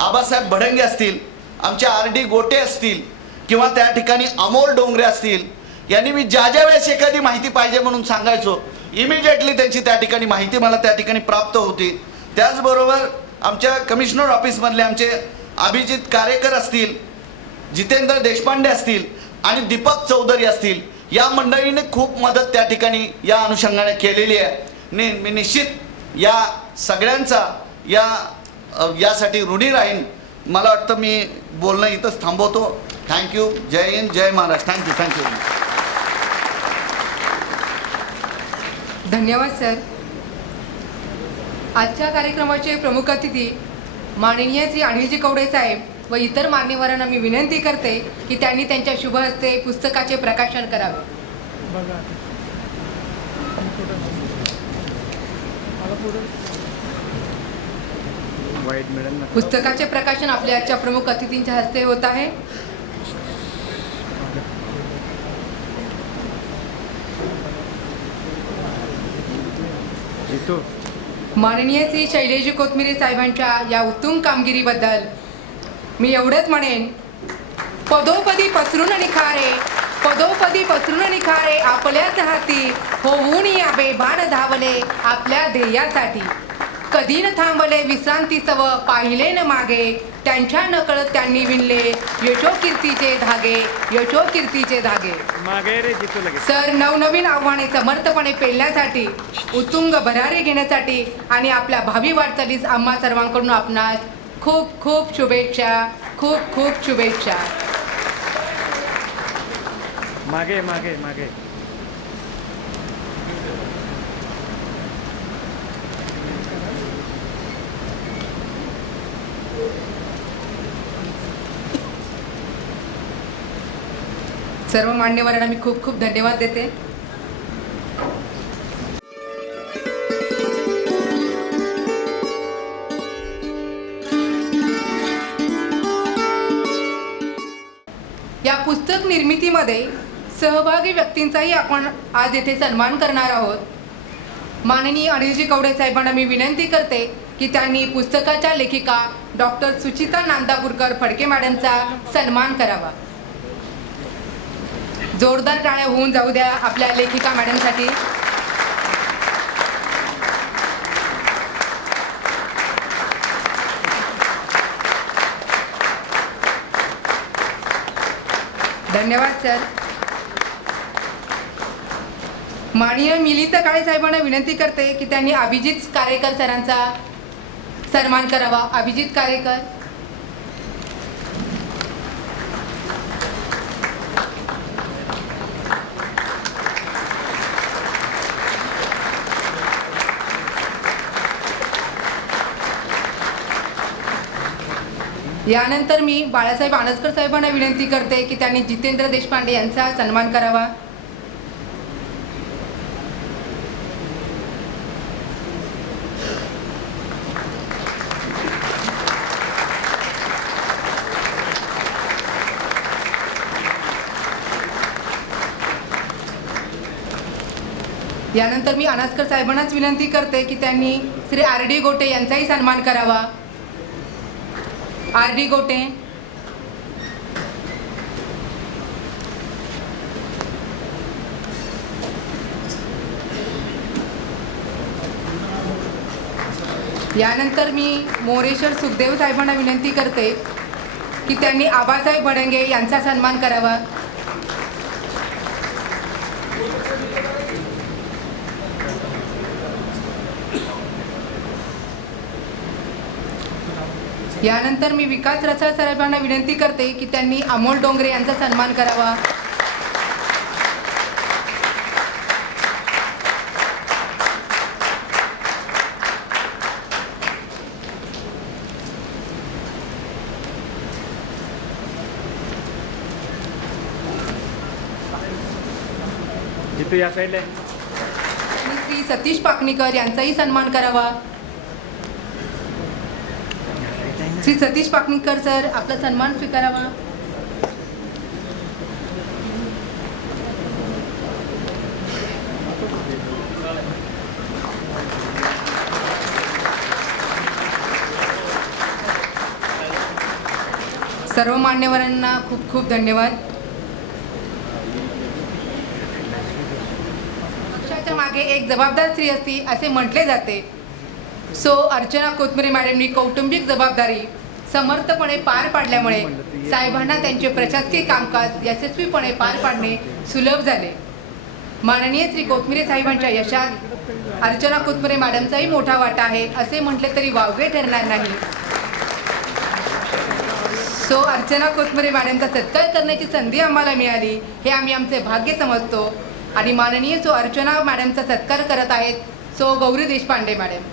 आबासाहेब भडंगे असतील, आमचे RD गोटे असतील किंवा त्या ठिकाणी अमोल डोंगरे असतील, यांनी मी ज्या वेळेस एखादी माहिती पाहिजे म्हणून सांगायचो इमिजिएटली त्यांची त्या ठिकाणी माहिती मला त्या ठिकाणी प्राप्त होती. त्याचबरोबर आमच्या कमिशनर ऑफिसमधले आमचे अभिजित कारेकर असतील, जितेंद्र देशपांडे असतील आणि दीपक चौधरी असतील, या मंडळीने खूप मदत त्या ठिकाणी या अनुषंगाने केलेली आहे. मी निश्चित या सगळ्यांचा यासाठी ऋणी राहीन. मला वाटतं मी बोलणं इथंच थांबवतो. थँक्यू. जय हिंद, जय महाराष्ट्र. थँक्यू. धन्यवाद सर. आजच्या कार्यक्रमाचे प्रमुख अतिथी माननीय श्री अनिलजी कवडे साहेब व इतर मान्यवरांना मी विनंती करते की त्यांनी त्यांच्या शुभ हस्ते पुस्तकाचे प्रकाशन करावे. पुस्तकाचे प्रकाशन आपल्या आजच्या प्रमुख अतिथींच्या हस्ते होत आहे. माननीय श्री शैलेजी कोथमिरे साहेबांच्या या उत्तम कामगिरीबद्दल मी एवढंच म्हणेन, पदोपदी पसरून निखारे, पदोपदी पसरून निखारे आपल्याच हाती, होऊन या बेभान धावले आपल्या ध्येयासाठी. कधी न थांबले विश्रांतीसव, पाहिले न मागे, त्यांच्या नकळत त्यांनी विणले यशोकीर्तीचे धागे, यशोकीर्तीचे धागे. सर, नवनवीन आव्हाने समर्थपणे पेलण्यासाठी, उत्तुंग भरारी घेण्यासाठी आणि आपल्या भावी वाटचालीस आम्हा सर्वांकडून आपणास खूप खूप शुभेच्छा, खूप खूप शुभेच्छा. मागे मागे मागे. सर्व मान्यवरांना मी खूप खूप धन्यवाद देते. या पुस्तक निर्मितीमध्ये सहभागी व्यक्तींचाही आपण आज येथे सन्मान करणार आहोत. माननीय अनिलजी कवडे साहेबांना मी विनंती करते की त्यांनी पुस्तकाच्या लेखिका डॉक्टर सुचिता नांदापूरकर फडके मॅडमचा सन्मान करावा. जोरदार टाळ्या होऊन जाऊ द्या आपल्या लेखिका मॅडमसाठी. धन्यवाद सर. माननीय मिलिंद काळे साहेबांना विनंती करते की त्यांनी अभिजित कारेकर सरांचा सन्मान करावा. अभिजित कारेकर. यानंतर मी बाळासाहेब आनसकर साहेबांना विनंती करते की त्यांनी जितेंद्र देशपांडे यांचा सन्मान करावा. यानंतर मी आनसकर साहेबांनाच विनंती करते की त्यांनी श्री RD गोटे यांचाही सन्मान करावा. RD गोटे. यानंतर मी मोरेश्वर सुखदेव साहेबांना विनंती करते की त्यांनी आबासाहेब भडंगे यांचा सन्मान करावा. यानंतर मी विकास रसाळ साहेबांना विनंती करते की त्यांनी अमोल डोंगरे यांचा सन्मान करावा. तू या साईडला आहे. आणि श्री सतीश पाकणीकर यांचाही सन्मान करावा. श्री सतीश पाकणीकर सर, आपला सन्मान स्वीकारावा. सर्व मान्यवरांना खूप खूप धन्यवाद. पक्षाच्या मागे एक जबाबदार स्त्री असती असे म्हटले जाते. सो अर्चना कोथमिरे मॅडमनी कौटुंबिक जबाबदारी समर्थपणे पार पाडल्यामुळे साहेबांना त्यांचे प्रशासकीय कामकाज यशस्वीपणे पार पाडणे सुलभ झाले. माननीय श्री कोथमिरे साहेबांच्या यशात अर्चना कोथमिरे मॅडमचाही मोठा वाटा आहे असे म्हटले तरी वावगे ठरणार नाही. सो अर्चना कोथमिरे मॅडमचा सत्कार करण्याची संधी आम्हाला मिळाली हे आम्ही आमचे भाग्य समजतो. आणि माननीय सो अर्चना मॅडमचा सत्कार करत आहेत so Gauri Deshpande madam.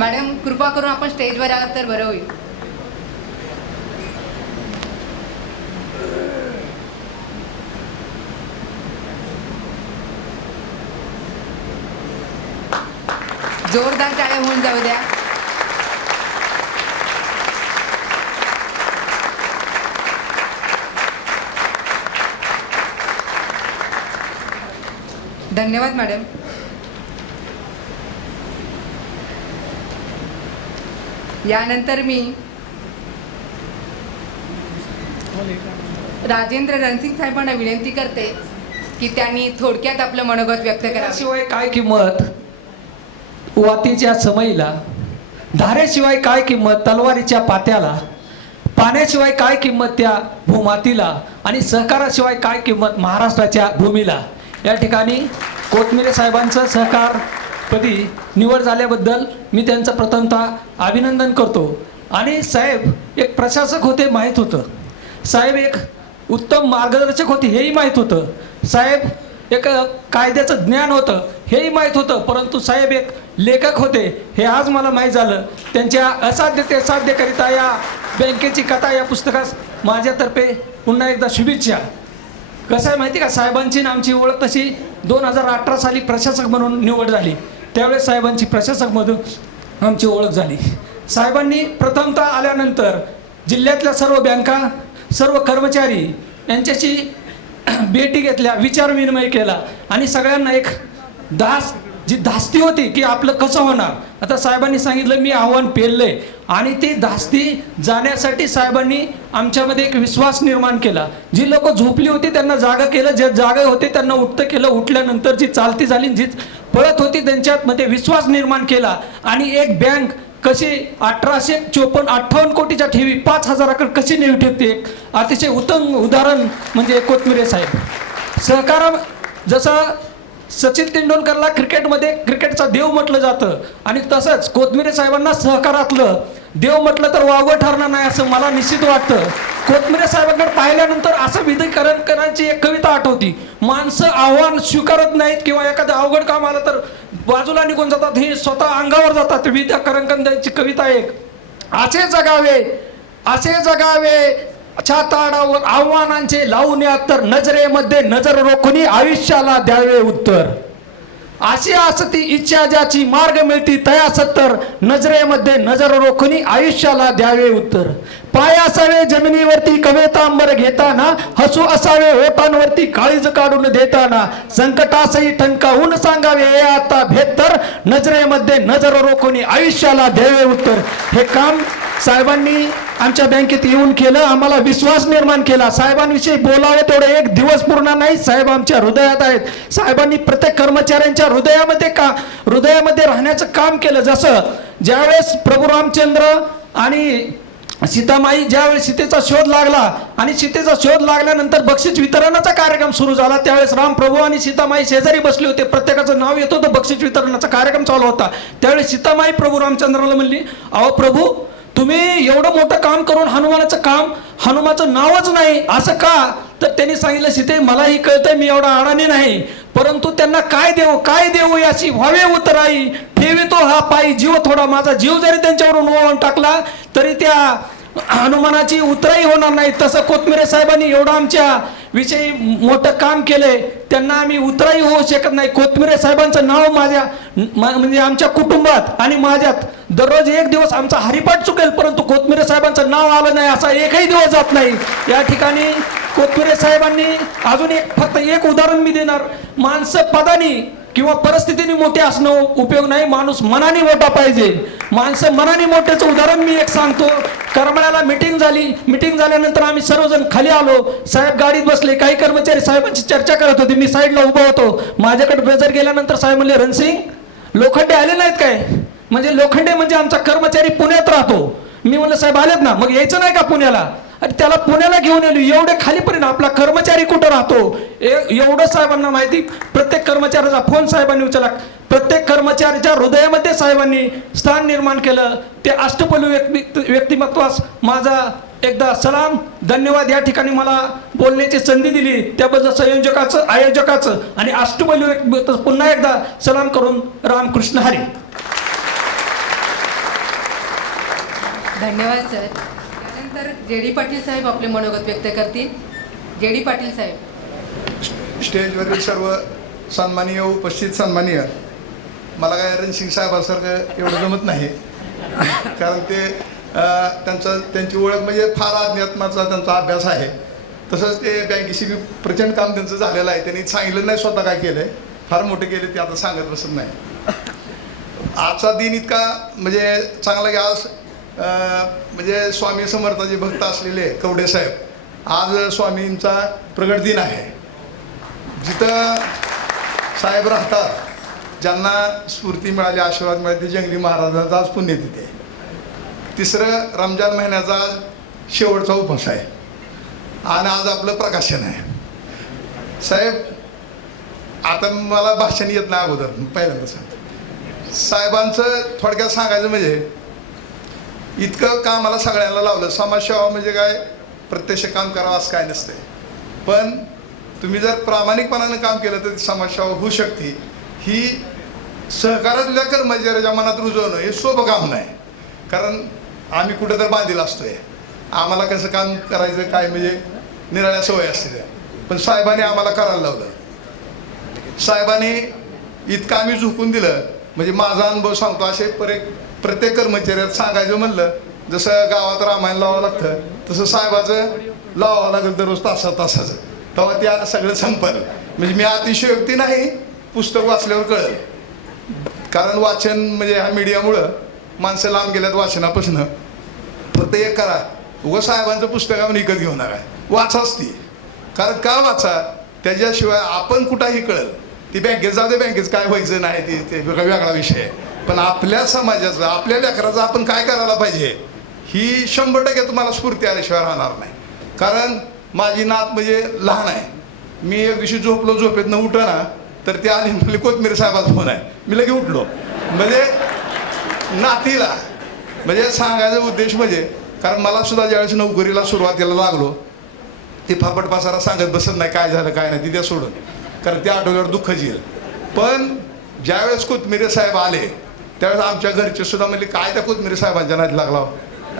Madam कृपा करून आपण स्टेजवर आलात तर बरं होईल. जोरदार टाळ्या होऊन जाऊ द्या. धन्यवाद मॅडम. यानंतर मी राजेंद्र रणसिंग साहेबांना विनंती करते की त्यांनी थोडक्यात आपलं मनोगत व्यक्त करावं. शिवाय काय किंमत वातीच्या समईला, धारेशिवाय काय किंमत तलवारीच्या पात्याला, पाण्याशिवाय काय किंमत त्या भूमातीला आणि सहकाराशिवाय काय किंमत महाराष्ट्राच्या भूमीला. या ठिकाणी कोथमिरे साहेबांचं सहकारपदी निवड झाल्याबद्दल मी त्यांचं प्रथमतः अभिनंदन करतो. आणि साहेब एक प्रशासक होते माहीत होतं, साहेब एक उत्तम मार्गदर्शक होते हेही माहीत होतं, साहेब एक कायद्याचं ज्ञान होतं हेही माहीत होतं, परंतु साहेब एक लेखक होते हे आज मला माहीत झालं. त्यांच्या असाध्य ते साध्यकरिता या बँकेची कथा या पुस्तकास माझ्यातर्फे पुन्हा एकदा शुभेच्छा. कसं आहे माहिती का, साहेबांची आणि आमची ओळख तशी 2018 साली प्रशासक म्हणून निवड झाली. त्यावेळेस साहेबांची प्रशासकमधून आमची ओळख झाली. साहेबांनी प्रथमतः आल्यानंतर जिल्ह्यातल्या सर्व बँका, सर्व कर्मचारी यांच्याशी भेटी घेतल्या, विचारविनिमय केला आणि सगळ्यांना एक जी धास्ती होती की आपलं कसं होणार. आता साहेबांनी सांगितलं मी आव्हान पेललंय आणि ती धास्ती जाण्यासाठी साहेबांनी आमच्यामध्ये एक विश्वास निर्माण केला. जी लोक झोपली होती त्यांना जागा केलं, जे जागे होते त्यांना उठतं केलं, उठल्यानंतर जी चालती झाली, जी पळत होती त्यांच्यामध्ये विश्वास निर्माण केला. आणि एक बँक कशी 58 कोटीच्या ठेवी 5,000कडे कशी नेऊ ठेवते, एक अतिशय उत्तम उदाहरण म्हणजे कोथमिरे साहेब. सहकार जसं सचिन तेंडुलकरला क्रिकेटमध्ये क्रिकेटचा देव म्हटलं जातं आणि तसंच कोथमिरे साहेबांना सहकारातलं देव म्हटलं तर वावगं ठरणार नाही असं मला निश्चित वाटतं. कोथमिरे साहेबांकडे पाहिल्यानंतर असं विधिकरण करायची एक कविता आठवती, माणसं आव्हान स्वीकारत नाहीत किंवा एखादं अवघड काम आलं तर बाजूला निघून जातात, हे स्वतः अंगावर जातात. विधिकरणची कविता एक, असे जगावे छाताडावर आव्हानांचे लावून तर नजरेमध्ये नजर रोखून आयुष्याला द्यावे उत्तर. अशी असती इच्छा ज्याची मार्ग मिळती तया सत्तर, नजरेमध्ये नजर रोखून आयुष्याला द्यावे उत्तर. पाय असावे जमिनीवरती कवेतांबर घेताना, हसू असावे ओठांवरती काळीज काढून देताना, संकटासही ठणकावून सांगावे हे आता भेतर, नजरेमध्ये नजर रोखून आयुष्याला द्यावे उत्तर. हे काम साहेबांनी आमच्या बँकेत येऊन केलं, आम्हाला विश्वास निर्माण केला. साहेबांविषयी बोलावं तेवढे एक दिवस पूर्ण नाही, साहेब आमच्या हृदयात आहेत. साहेबांनी प्रत्येक कर्मचाऱ्यांच्या हृदयामध्ये राहण्याचं काम केलं. जसं ज्यावेळेस प्रभू रामचंद्र आणि सीतामाई ज्यावेळेस सीतेचा शोध लागला आणि सीतेचा शोध लागल्यानंतर बक्षीस वितरणाचा कार्यक्रम सुरू झाला, त्यावेळेस रामप्रभू आणि सीतामाई शेजारी बसले होते, प्रत्येकाचं नाव येत होतं, बक्षीस वितरणाचा कार्यक्रम चालू होता. त्यावेळेस सीतामाई प्रभू रामचंद्राला म्हणली, अहो प्रभू तुम्ही एवढं मोठं काम करून हनुमानाचं काम, हनुमाचं नावच नाही असं का. तर त्यांनी सांगितलं, सीते मलाही कळतंय मी एवढा अडाणी नाही, परंतु त्यांना काय देऊ याची व्हावे उतराई, ठेवितो हा पायी जीव थोडा, माझा जीव जरी त्यांच्यावरून ओवाळून टाकला तरी त्या हनुमानाची उतराई होणार नाही, तसं कोथमिरे साहेबांनी एवढं आमच्या विषयी मोठं काम केलंय, त्यांना आम्ही उतराई होऊ शकत नाही. कोथमिरे साहेबांचं नाव म्हणजे आमच्या कुटुंबात आणि माझ्यात दररोज एक दिवस आमचा हरिपाठ चुकेल, परंतु कोथमिरे साहेबांचं नाव आलं नाही असा एकही दिवस जात नाही. या ठिकाणी कोथमिरे साहेबांनी अजून फक्त एक उदाहरण मी देणार. माणसं पदानी किंवा परिस्थितीने मोठे असणं उपयोग नाही, माणूस मनाने मोठा पाहिजे. माणसं मनाने मोठ्याचं उदाहरण मी एक सांगतो. करमाळ्याला मिटिंग झाली. मिटिंग झाल्यानंतर आम्ही सर्वजण खाली आलो. साहेब गाडीत बसले. काही कर्मचारी साहेबांची चर्चा करत होते. मी साईडला उभा होतो. माझ्याकडे ब्रेजर गेल्यानंतर साहेब म्हणले, रणसिंग लोखंडे आले नाहीत काय? म्हणजे लोखंडे म्हणजे आमचा कर्मचारी पुण्यात राहतो. मी म्हणलं साहेब आलेत ना, मग यायचं नाही का पुण्याला? आणि त्याला पुण्याला घेऊन आलो. एवढे खालीपर्यंत आपला कर्मचारी कुठं राहतो एवढं साहेबांना माहिती. प्रत्येक कर्मचाऱ्याचा फोन साहेबांनी उचलला. प्रत्येक कर्मचाऱ्याच्या हृदयामध्ये साहेबांनी स्थान निर्माण केलं. ते अष्टपैलू व्यक्तिमत्वास माझा एकदा सलाम, धन्यवाद. या ठिकाणी मला बोलण्याची संधी दिली त्याबद्दल संयोजकाचं, आयोजकाचं आणि अष्टपैलू व्यक्तिमत्व पुन्हा एकदा सलाम करून रामकृष्ण हरी. धन्यवाद सर. त्यानंतर जे.डी. पाटील साहेब आपले मनोगत व्यक्त करतील. जे.डी. पाटील साहेब. स्टेजवरील सर्व सन्माननीय उपस्थित सन्माननीय, मला काय रणसिंग साहेबांसारखं एवढं जमत नाही, कारण ते त्यांची ओळख म्हणजे फार अध्यात्माचा त्यांचा अभ्यास आहे. तसंच ते बँकेशी बी प्रचंड काम त्यांचं झालेलं आहे. त्यांनी सांगितलं नाही स्वतः काय केलं आहे, फार मोठे केले ते आता सांगत बसत नाही. आजचा दिन इतका म्हणजे चांगला की आज म्हणजे स्वामी समर्थाचे भक्त असलेले कवडे साहेब, आज स्वामींचा प्रगट दिन आहे. जिथं साहेब राहतात, ज्यांना स्फूर्ती मिळाली, आशीर्वाद मिळाले, ते जंगली महाराजांचा आज पुण्यतिथी आहे. तिसरं रमजान महिन्याचा शेवटचा उपवास आहे आणि आज आपलं प्रकाशन आहे. साहेब, आता मला भाषण येत नाही, अगोदर पहिल्यांदा सांगतो. साहेबांचं थोडक्यात सांगायचं म्हणजे इतकं कामाला सगळ्यांना लावलं. समाजसेवा म्हणजे काय प्रत्यक्ष काम करावं असं काय नसतंय, पण तुम्ही जर प्रामाणिकपणानं काम केलं तर समाजसेवा होऊ शकते. ही सहकारातल्या कर्मचाऱ्याच्या मनात रुजवणं हे सोपं काम नाही, कारण आम्ही कुठं तर बांधील असतोय. आम्हाला कसं काम करायचं काय म्हणजे निराळ्या सवय असते त्या, पण साहेबांनी आम्हाला करायला लावलं. साहेबांनी इतकं आम्ही झुकून दिलं. म्हणजे माझा अनुभव सांगतो. असे प्रत्येक कर्मचाऱ्यात सांगायचं म्हणलं, जसं गावात रामायण लावावं लागतं तसं साहेबाचं लावावं लागेल दररोज तासाचं, तेव्हा ते आता सगळं संपलं. म्हणजे मी अतिशयोक्ती नाही, पुस्तक वाचल्यावर कळलं. कारण वाचन म्हणजे ह्या मीडियामुळं माणसं लांब गेल्यात वाचनापासून. फक्त एक करा, उगाच साहेबांचं पुस्तक आपण विकत घेऊ नका, वाचाच ती. कारण का वाचा, त्याच्याशिवाय आपण कुठंही कळलं. ती बँकेत जाऊ दे, बँकेत काय व्हायचं नाही ते वेगळा विषय आहे, पण आपल्या समाजाचं, आपल्या लेकराचं आपण काय करायला पाहिजे ही 100% तुम्हाला स्फूर्ती आल्याशिवाय राहणार नाही. कारण माझी नात म्हणजे लहान आहे. मी एक दिवशी झोपलो, झोपेतनं उठना तर ते आले म्हणजे कोथमिरे साहेबाचा फोन आहे. मी लगे उठलो. म्हणजे नातीला म्हणजे सांगायचा उद्देश म्हणजे, कारण मला सुद्धा ज्यावेळेस नोकरीला सुरुवातीला लागलो ते फापट पासारा सांगत बसत नाही काय झालं काय नाही, तिथे सोडून, कारण त्या आठवड्यावर दुःखच येईल. पण ज्यावेळेस कोथमिरे साहेब आले त्यावेळेस आमच्या घरचे सुद्धा म्हणले, काय त्या कोथमिरे साहेबांच्या नादी लागला,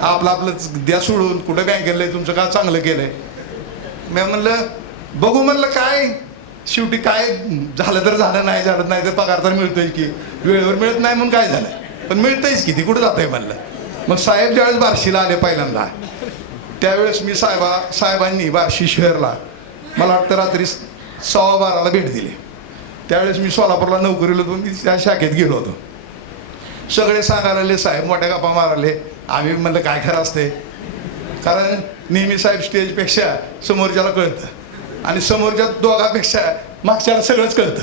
आपलं द्या सोडून, कुठं बँकेला तुमचं काय चांगलं केलंय. मी म्हणलं बघू, म्हणलं काय शेवटी काय झालं तर झालं, नाही झालं नाही तर पगार तर मिळतोय की, वेळेवर मिळत नाही म्हणून काय झालं, पण मिळतंयच की, ती कुठं जात आहे म्हणलं. मग साहेब ज्यावेळेस बार्शीला आले पहिल्यांदा, त्यावेळेस मी साहेबांनी बार्शी शहरला मला वाटतं रात्री 12:15 भेट दिली. त्यावेळेस मी सोलापूरला नोकरीला होतो, मी त्या शाखेत गेलो होतो. सगळे सांगायला लागले, साहेब मोठ्या गप्पा माराले. आम्ही म्हणलं काय खरं असते, कारण नेहमी साहेब स्टेजपेक्षा समोरच्याला कळतं आणि समोरच्या दोघांपेक्षा मागच्याला सगळंच कळतं,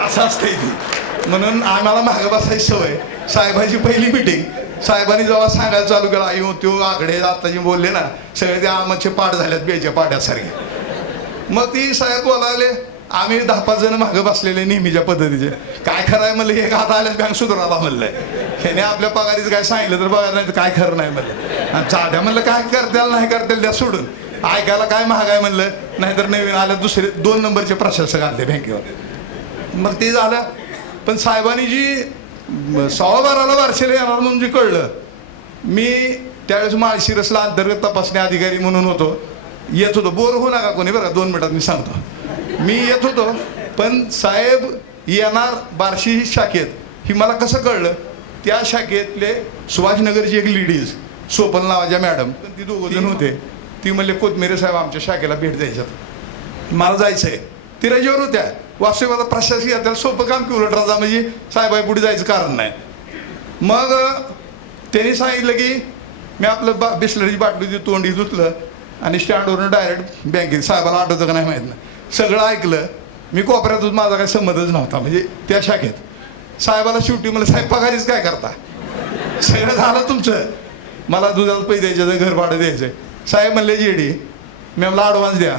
असं असतंय ती. म्हणून आम्हाला मागं बसायची सवय. साहेबांची पहिली मिटिंग साहेबांनी जेव्हा सांगायला चालू केलं, आई तो आकडे आता जे बोलले ना सगळे ते आमचे पाठ झाल्यात बेच्या पाट्यासारखे. मग ती साहेब बोलायले, आम्ही 10-5 जण मागं बसलेले नेहमीच्या पद्धतीचे. काय खरं आहे म्हणलं, हे आता आल्यास बँक सुधारायला म्हणलंय, ह्याने आपल्या पगारीचं काय सांगितलं तर बघा, नाही तर काय खरं नाही म्हणलं. आणि चाद्या म्हणलं काय करताल नाही करताल द्या सोडून, ऐकायला काय महाग आहे म्हणलं, नाहीतर नवीन आल्या दुसरे 2 नंबरचे प्रशासक आले बँकेवर. मग ते झालं. पण साहेबांनी जी 12:15 बार्शीला येणार म्हणून जे कळलं, मी त्यावेळेस माळशिरसला अंतर्गत तपासणी अधिकारी म्हणून होतो. येत होतो, बोर होऊ नका कोणी, बरं का, 2 मिनिटात मी सांगतो. मी येत होतो, पण साहेब येणार बार्शी शाखेत ही मला कसं कळलं, त्या शाखेतले सुभाषनगरची एक लेडीज सोपल नावाच्या मॅडम, ती 2 जण होते. ती म्हणले कोथमिरे साहेब आमच्या शाखेला भेट द्यायच्यात, मला जायचं आहे. ती रजेवर होत्या. वास्तविक आता प्रशासकीय त्याला सोपं काम की उलट राजा, म्हणजे साहेबाई पुढे जायचं कारण नाही. मग त्यांनी सांगितलं की मी आपलं बिस्लरीची बाटली तोंडी धुतलं आणि स्टँडवरून डायरेक्ट बँकेत. साहेबाला आठवतं का नाही माहीत नाही, सगळं ऐकलं. मी कोपऱ्यातच, माझा काही संबंधच नव्हता म्हणजे त्या शाखेत. साहेबाला शेवटी मला साहेब पगारीच काय करता, सगळं झालं तुमचं, मला दुधाला पैसे द्यायचं, घर भाडं द्यायचं. साहेब म्हणले जेडी, मी मला ॲडव्हान्स द्या,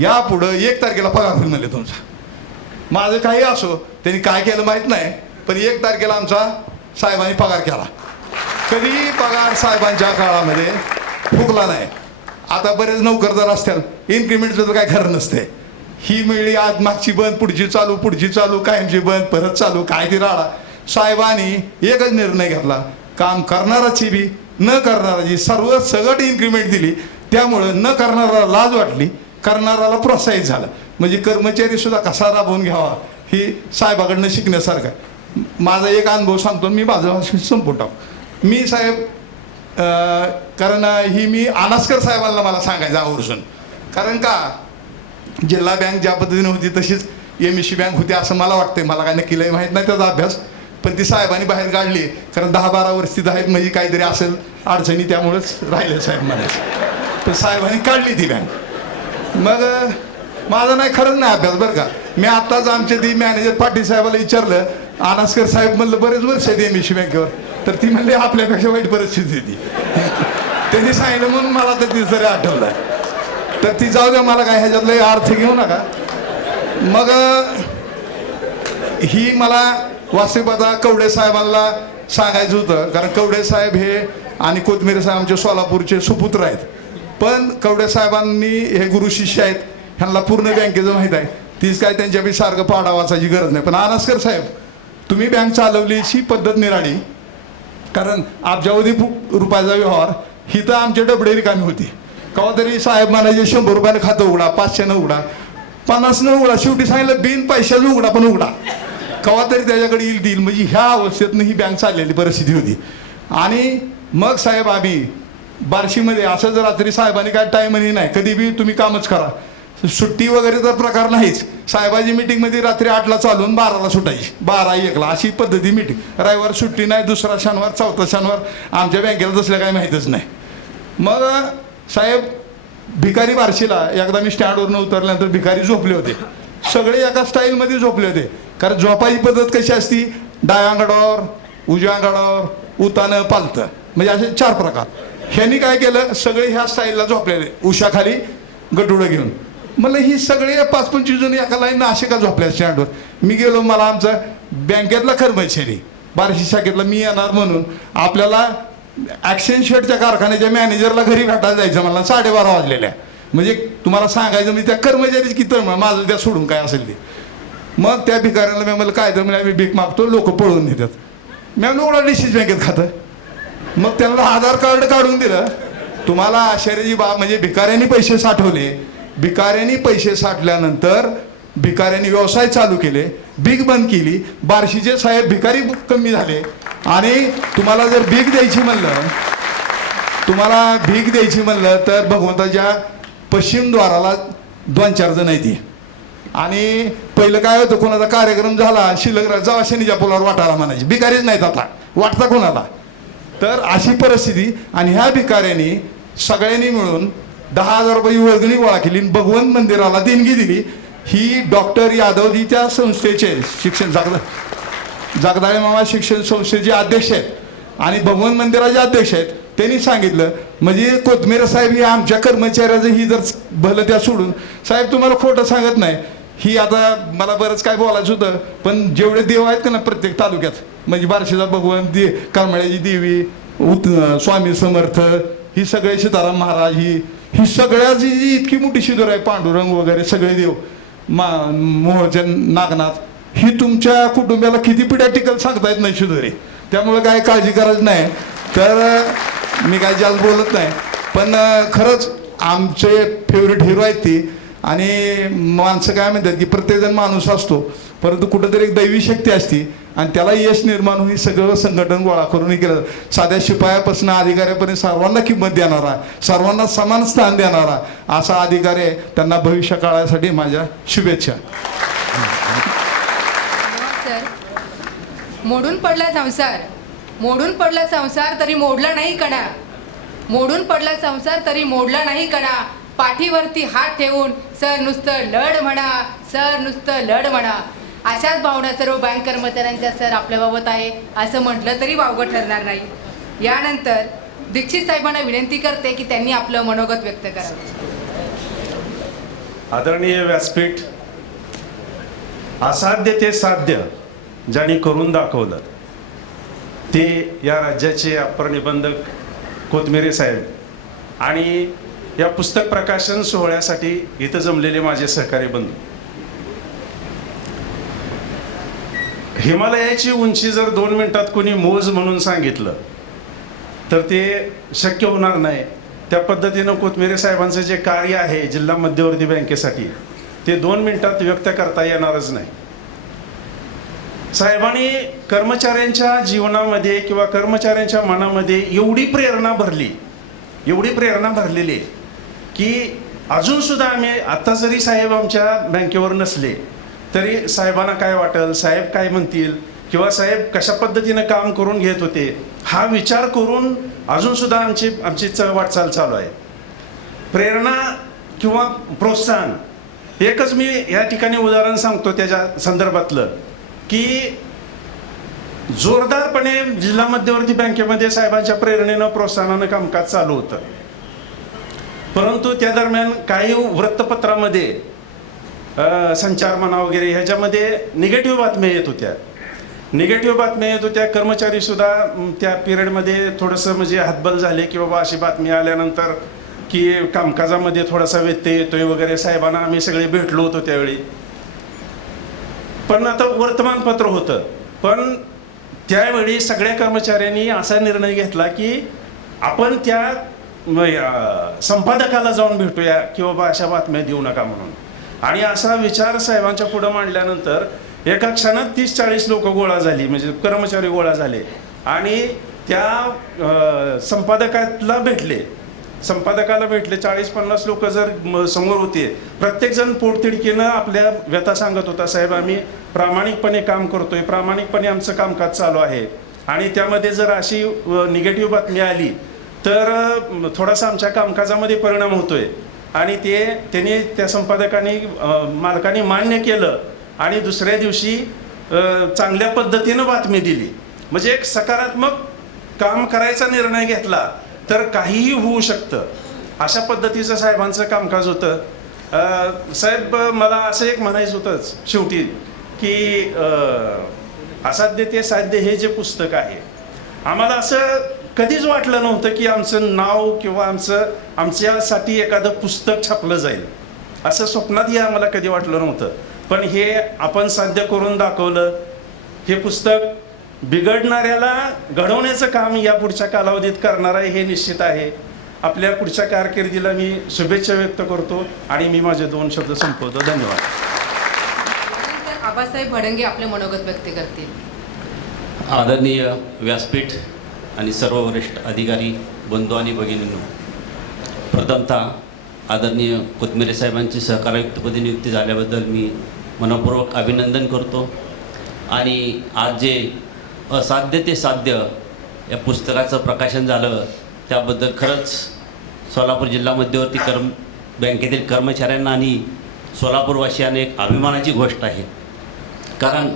या पुढं 1 तारखेला पगार होईल म्हणले तुमचा. माझं काही असो, त्यांनी काय केलं माहीत नाही, पण 1 तारखेला आमचा साहेबांनी पगार केला. कधीही पगार साहेबांच्या काळामध्ये फुकला नाही. आता बरेच नोकरदार असतात, इन्क्रिमेंटचं तर काय खरं नसते. ही मिळली आज, मागची बंद, पुढची चालू, पुढची चालू, कायमची बंद, परत चालू, काय ती राडा. साहेबांनी एकच निर्णय घेतला, काम करणाराची बी न करणाराची सर्व सगट इन्क्रिमेंट दिली. त्यामुळं न करणाऱ्याला लाज वाटली, करणाऱ्याला प्रोत्साहित झालं. म्हणजे कर्मचारी सुद्धा कसा राबवून घ्यावा ही साहेबाकडनं शिकण्यासारखं आहे. माझा एक अनुभव सांगतो, मी माझं संपून टाकू. मी साहेब कारण ही मी अनास्कर साहेबांना मला सांगायचं आवर्जून, कारण का जिल्हा बँक ज्या पद्धतीने होती तशीच MSC बँक होती असं मला वाटतंय. मला काय नक्कीलाही माहीत नाही त्याचा अभ्यास, पण ती साहेबांनी बाहेर काढली. कारण 10-12 वर्ष तिथं आहेत म्हणजे काहीतरी असेल अडचणी, त्यामुळेच राहिले साहेब म्हणायचं. तर साहेबांनी काढली ती बँक. मग माझा नाही, खरंच नाही अभ्यास बरं का. मी आत्ताच आमच्या ती मॅनेजर पाटील साहेबाला विचारलं, अनास्कर साहेब म्हणलं बरेच वर्ष आहेत MSC बँकेवर, तर ती म्हणले आपल्यापेक्षा वाईट परिस्थिती ती. त्यांनी सांगितलं म्हणून मला तर ती जरी आठवलं. तर ती जाऊ द्या, मला काय ह्याच्यातलं अर्थ घेऊ नका. मग ही मला वास्तविकता कवडे साहेबांना सांगायचं होतं, कारण कवडे साहेब हे आणि कोथमिरे साहेब आमचे सोलापूरचे सुपुत्र आहेत. पण कवडे साहेबांनी हे गुरु शिष्य आहेत, ह्यांना पूर्ण बँकेचं माहीत आहे. तीच काय त्यांच्या बी सारखं पाडा वाचायची गरज नाही. पण अनास्कर साहेब, तुम्ही बँक चालवलीची पद्धत निराळी, कारण अब्जावधी रुपयाचा व्यवहार ही तर आमच्या डबडे रिकामी होती. केव्हा तरी साहेब म्हणायचे 100 रुपयानं खातं उघडा, 500 उघडा, 50 उघडा, शेवटी सांगितलं बिन पैशाचं उघडा पण उघडा, केव्हा तरी त्याच्याकडे येईल देईल. म्हणजे ह्या अवस्थेतनं ही बँक चाललेली परिस्थिती होती. आणि मग साहेब आम्ही बार्शीमध्ये असंच रात्री साहेबांनी काय टाईमही नाही, कधी बी तुम्ही कामच करा, सुट्टी वगैरे तर प्रकार नाहीच. साहेबाची मिटिंगमध्ये रात्री 8ला चालून 12ला सुटायची, 12-1ला अशी पद्धती मिटिंग. रविवार सुट्टी नाही, दुसरा शनिवार, चौथा शनिवार, आमच्या बँकेला तसल्या काही माहीतच नाही. मग साहेब भिकारी बार्शीला एकदा मी स्टँडवरून उतरल्यानंतर भिकारी झोपले होते, सगळे एका स्टाईलमध्ये झोपले होते. कारण झोपायची पद्धत कशी असती, डाव्या अंगाडावर, उजव्या अंगाडावर, उतानं पालतं, म्हणजे असे 4 प्रकार. ह्यांनी काय केलं, सगळे ह्या स्टाईलला झोपलेले, उशाखाली गटुडं घेऊन. म्हणलं ही सगळे 5-25 जण एका लाईन असे का झोपल्या स्टँडवर. मी गेलो, मला आमचा बँकेतला कर्मचारी बार्शी शाखेतला मी येणार म्हणून आपल्याला ॲक्शन शर्टच्या कारखान्याच्या मॅनेजरला घरी भेटायला जायचं. मला 12:30 वाजलेल्या. म्हणजे तुम्हाला सांगायचं मी त्या कर्मचारीच किती माझं त्या सोडून काय असेल ते. मग त्या भिकाऱ्याला मी म्हणलं काय तर म्हणजे मी भीक मागतो, लोक पळून नेतात. मी उघडा DCC बँकेत खातं. मग त्यांना आधार कार्ड काढून दिलं. तुम्हाला आश्चर्याची बाब म्हणजे भिकाऱ्यांनी पैसे साठवले. भिकाऱ्यांनी पैसे साठल्यानंतर भिकाऱ्यांनी व्यवसाय चालू केले, भीक बंद केली. बार्शीचे साहेब भिकारी कमी झाले. आणि तुम्हाला जर भीक द्यायची म्हणलं तर भगवंताच्या पश्चिम द्वाराला 2-4 जण आहेत. आणि पहिलं काय होतं, कोणाचा कार्यक्रम झाला शिल्लक जावा शनीच्या पुलावर वाटायला म्हणायची, भिकारीच नाहीत आता, वाटता कोणाला. तर अशी परिस्थिती. आणि ह्या भिकाऱ्यांनी सगळ्यांनी मिळून 10,000 रुपये वर्गणी गोळा केली, भगवंत मंदिराला देणगी दिली. ही डॉक्टर यादवजी त्या संस्थेचे शिक्षण जगदाळे मामा शिक्षण संस्थेचे अध्यक्ष आहेत आणि भगवंत मंदिराचे अध्यक्ष आहेत. त्यांनी सांगितलं म्हणजे कोथमिरे साहेब ही आमच्या कर्मचाऱ्याचं ही जर भलं त्या सोडून, साहेब तुम्हाला खोटं सांगत नाही, ही आता मला बरंच काय बोलायचं होतं, पण जेवढे देव आहेत का ना प्रत्येक तालुक्यात, म्हणजे बार्शीचा भगवंत, करमाळ्याची देवी, स्वामी समर्थ, ही सगळे सीताराम महाराज, ही सगळ्याची जी इतकी मोठी शिदोर आहे, पांडुरंग वगैरे सगळे देव, मोहोळच्या नागनाथ, ही तुमच्या कुटुंबाला किती पिढ्या टिकल सांगता येत नाही शिदोरी. त्यामुळे काय काळजी करायची नाही. तर मी काय जास्त बोलत नाही, पण खरंच आमचे फेवरेट हिरो आहेत ती. आणि माणसं काय म्हणतात की प्रत्येकजण माणूस असतो, परंतु कुठंतरी एक दैवी शक्ती असती आणि त्याला यश निर्माण होऊन सगळं संघटन गोळा करून केलं. साध्या शिपायापासून अधिकाऱ्यापर्यंत सर्वांना किंमत देणारा, सर्वांना समान स्थान देणारा असा अधिकारी आहे. त्यांना भविष्य काळासाठी माझ्या शुभेच्छा. सर, मोडून पडला संसार तरी मोडला नाही कणा. मोडून पडला संसार तरी मोडला नाही कणा. पाठीवरती हात ठेवून सर नुसतं लढ म्हणा, सर नुसतं लढ म्हणा. अशाच भावना सर्व बँक कर्मचाऱ्यांच्या सर आपल्याबाबत आहे असं म्हटलं तरी वावगं ठरणार नाही. यानंतर दीक्षित साहेबांना विनंती करते की त्यांनी आपलं मनोगत व्यक्त करावं. आदरणीय व्यासपीठ, असाध्य ते साध्य ज्यांनी करून दाखवलं ते या राज्याचे अप्पर निबंधक कोथमिरे साहेब आणि या पुस्तक प्रकाशन सोहळ्यासाठी इथं जमलेले माझे सहकारी बंधू. हिमालयाची उंची जर 2 मिनिटात कोणी मोज म्हणून सांगितलं तर ते शक्य होणार नाही. त्या पद्धतीनं कोथमिरे साहेबांचं जे कार्य आहे जिल्हा मध्यवर्ती बँकेसाठी ते 2 मिनिटात व्यक्त करता येणारच नाही. साहेबांनी कर्मचाऱ्यांच्या जीवनामध्ये किंवा कर्मचाऱ्यांच्या मनामध्ये एवढी प्रेरणा भरलेली आहे की अजूनसुद्धा आम्ही आता जरी साहेब आमच्या बँकेवर नसले तरी साहेबांना काय वाटेल, साहेब काय म्हणतील किंवा साहेब कशा पद्धतीनं काम करून घेत होते हा विचार करून अजूनसुद्धा आमची वाटचाल चालू आहे. प्रेरणा किंवा प्रोत्साहन एकच मी या ठिकाणी उदाहरण सांगतो त्याच्या संदर्भातलं की जोरदारपणे जिल्हा मध्यवर्ती बँकेमध्ये साहेबांच्या प्रेरणेनं प्रोत्साहनानं कामकाज चालू होतं. परंतु त्या दरम्यान काही वृत्तपत्रामध्ये संचार म्हणा वगैरे ह्याच्यामध्ये निगेटिव्ह बातम्या येत होत्या. कर्मचारीसुद्धा त्या पिरियडमध्ये थोडंसं म्हणजे हातबल झाले की बाबा अशी बातमी आल्यानंतर की कामकाजामध्ये थोडासा व्यत्यय येतोय वगैरे. साहेबांना आम्ही सगळे भेटलो होतो त्यावेळी. पण आता वर्तमानपत्र होतं, पण त्यावेळी सगळ्या कर्मचाऱ्यांनी असा निर्णय घेतला की आपण त्या संपादकाला जाऊन भेटूया की बाबा अशा बातम्या देऊ नका म्हणून. आणि असा विचार साहेबांच्या पुढं मांडल्यानंतर एका क्षणात 30-40 लोक गोळा झाली, म्हणजे कर्मचारी गोळा झाले आणि त्या संपादकाला भेटले. 40-50 लोक जर समोर होते, प्रत्येकजण पोटतिडकीनं आपल्या व्यथा सांगत होता, साहेब आम्ही प्रामाणिकपणे काम करतोय, प्रामाणिकपणे आमचं कामकाज चालू आहे आणि त्यामध्ये जर अशी निगेटिव्ह बातमी आली तर थोडासा आमच्या कामकाजामध्ये परिणाम होतोय. आणि त्यांनी त्या संपादकांनी मालकाने मान्य केलं आणि दुसऱ्या दिवशी चांगल्या पद्धतीनं बातमी दिली. म्हणजे एक सकारात्मक काम करायचा निर्णय घेतला तर काहीही होऊ शकतं, अशा पद्धतीचं साहेबांचं कामकाज होतं. साहेब मला असं एक म्हणायचं होतंच शेवटी की असाध्य ते साध्य हे जे पुस्तक आहे, आम्हाला असं कधीच वाटलं नव्हतं की आमचं नाव किंवा आमच्यासाठी एखादं पुस्तक छापलं जाईल, असं स्वप्नातही आम्हाला कधी वाटलं नव्हतं. पण हे आपण साध्य करून दाखवलं. हे पुस्तक बिघडणाऱ्याला घडवण्याचं काम या पुढच्या कालावधीत करणार आहे हे निश्चित आहे. आपल्या पुढच्या कारकिर्दीला मी शुभेच्छा व्यक्त करतो आणि मी माझे 2 शब्द संपवतो. धन्यवाद. आबासाहेब भडंगे आपले मनोगत व्यक्त करतील. आदरणीय व्यासपीठ आणि सर्व वरिष्ठ अधिकारी बंधू आणि भगिनींनो, प्रथमतः आदरणीय कोथमिरे साहेबांची सहकारायुक्तपदी नियुक्ती झाल्याबद्दल मी मनपूर्वक अभिनंदन करतो. आणि आज जे असाध्य ते साध्य या पुस्तकाचं प्रकाशन झालं त्याबद्दल खरंच सोलापूर जिल्हा मध्यवर्ती बँकेतील कर्मचाऱ्यांना आणि सोलापूरवासियांना एक अभिमानाची गोष्ट आहे. कारण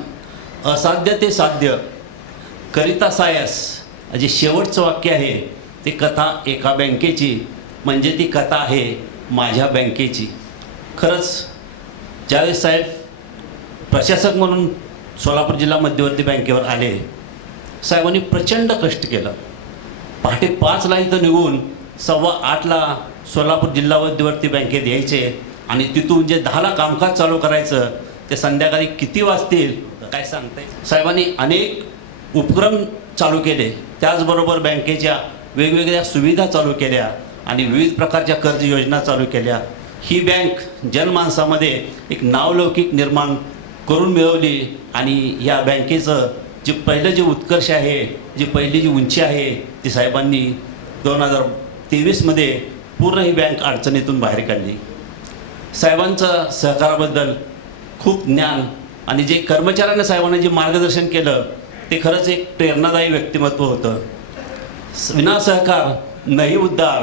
असाध्य ते साध्य करिता सायस जे शेवटचं वाक्य आहे ते कथा एका बँकेची, म्हणजे ती कथा आहे माझ्या बँकेची. खरंच ज्यावेळेस साहेब प्रशासक म्हणून सोलापूर जिल्हा मध्यवर्ती बँकेवर आले, साहेबांनी प्रचंड कष्ट केलं. पहाटे 5ला इथं निघून 7:15ला सोलापूर जिल्हा मध्यवर्ती बँकेत यायचे आणि तिथून जे 10ला कामकाज चालू करायचं ते संध्याकाळी किती वाजतील काय सांगताय. साहेबांनी अनेक उपक्रम चालू केले. त्याचबरोबर बँकेच्या वेगवेगळ्या सुविधा चालू केल्या आणि विविध प्रकारच्या कर्ज योजना चालू केल्या. ही बँक जनमानसामध्ये एक नावलौकिक निर्माण करून मिळवली आणि या बँकेचं जे पहिलं जे उत्कर्ष आहे, जी पहिली जी उंची आहे, ती साहेबांनी 2023मध्ये पूर्ण ही बँक अडचणीतून बाहेर काढली. साहेबांचं सहकाराबद्दल खूप ज्ञान आणि जे कर्मचाऱ्यांना साहेबांना जे मार्गदर्शन केलं ते खरंच एक प्रेरणादायी व्यक्तिमत्व होतं. विना सहकार नाही उद्धार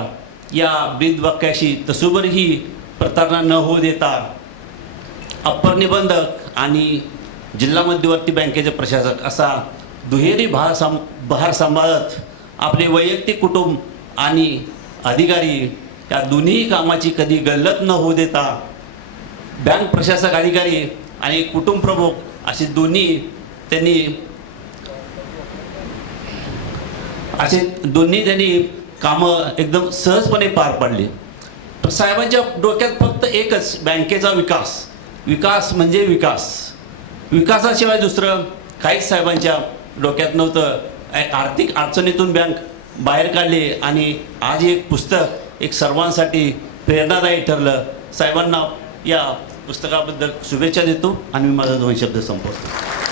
या ब्रीद वाक्याशी तसुबरही प्रतारणा न होऊ देता अप्पर निबंधक आणि जिल्हा मध्यवर्ती बँकेचे प्रशासक असा दुहेरी भार सांभाळत आपले वैयक्तिक कुटुंब आणि अधिकारी या दोन्ही कामाची कधी गल्लत न होऊ देता बँक प्रशासक अधिकारी आणि कुटुंब प्रमुख असे दोन्ही त्यांनी कामं एकदम सहजपणे पार पाडली. साहेबांच्या डोक्यात फक्त एकच बँकेचा विकास म्हणजे विकासाशिवाय दुसरं काहीच साहेबांच्या डोक्यात नव्हतं. आर्थिक अडचणीतून बँक बाहेर काढली आणि आज एक पुस्तक एक सर्वांसाठी प्रेरणादायी ठरलं. साहेबांना या पुस्तकाबद्दल शुभेच्छा देतो आणि मी माझा 2 शब्द संपवतो.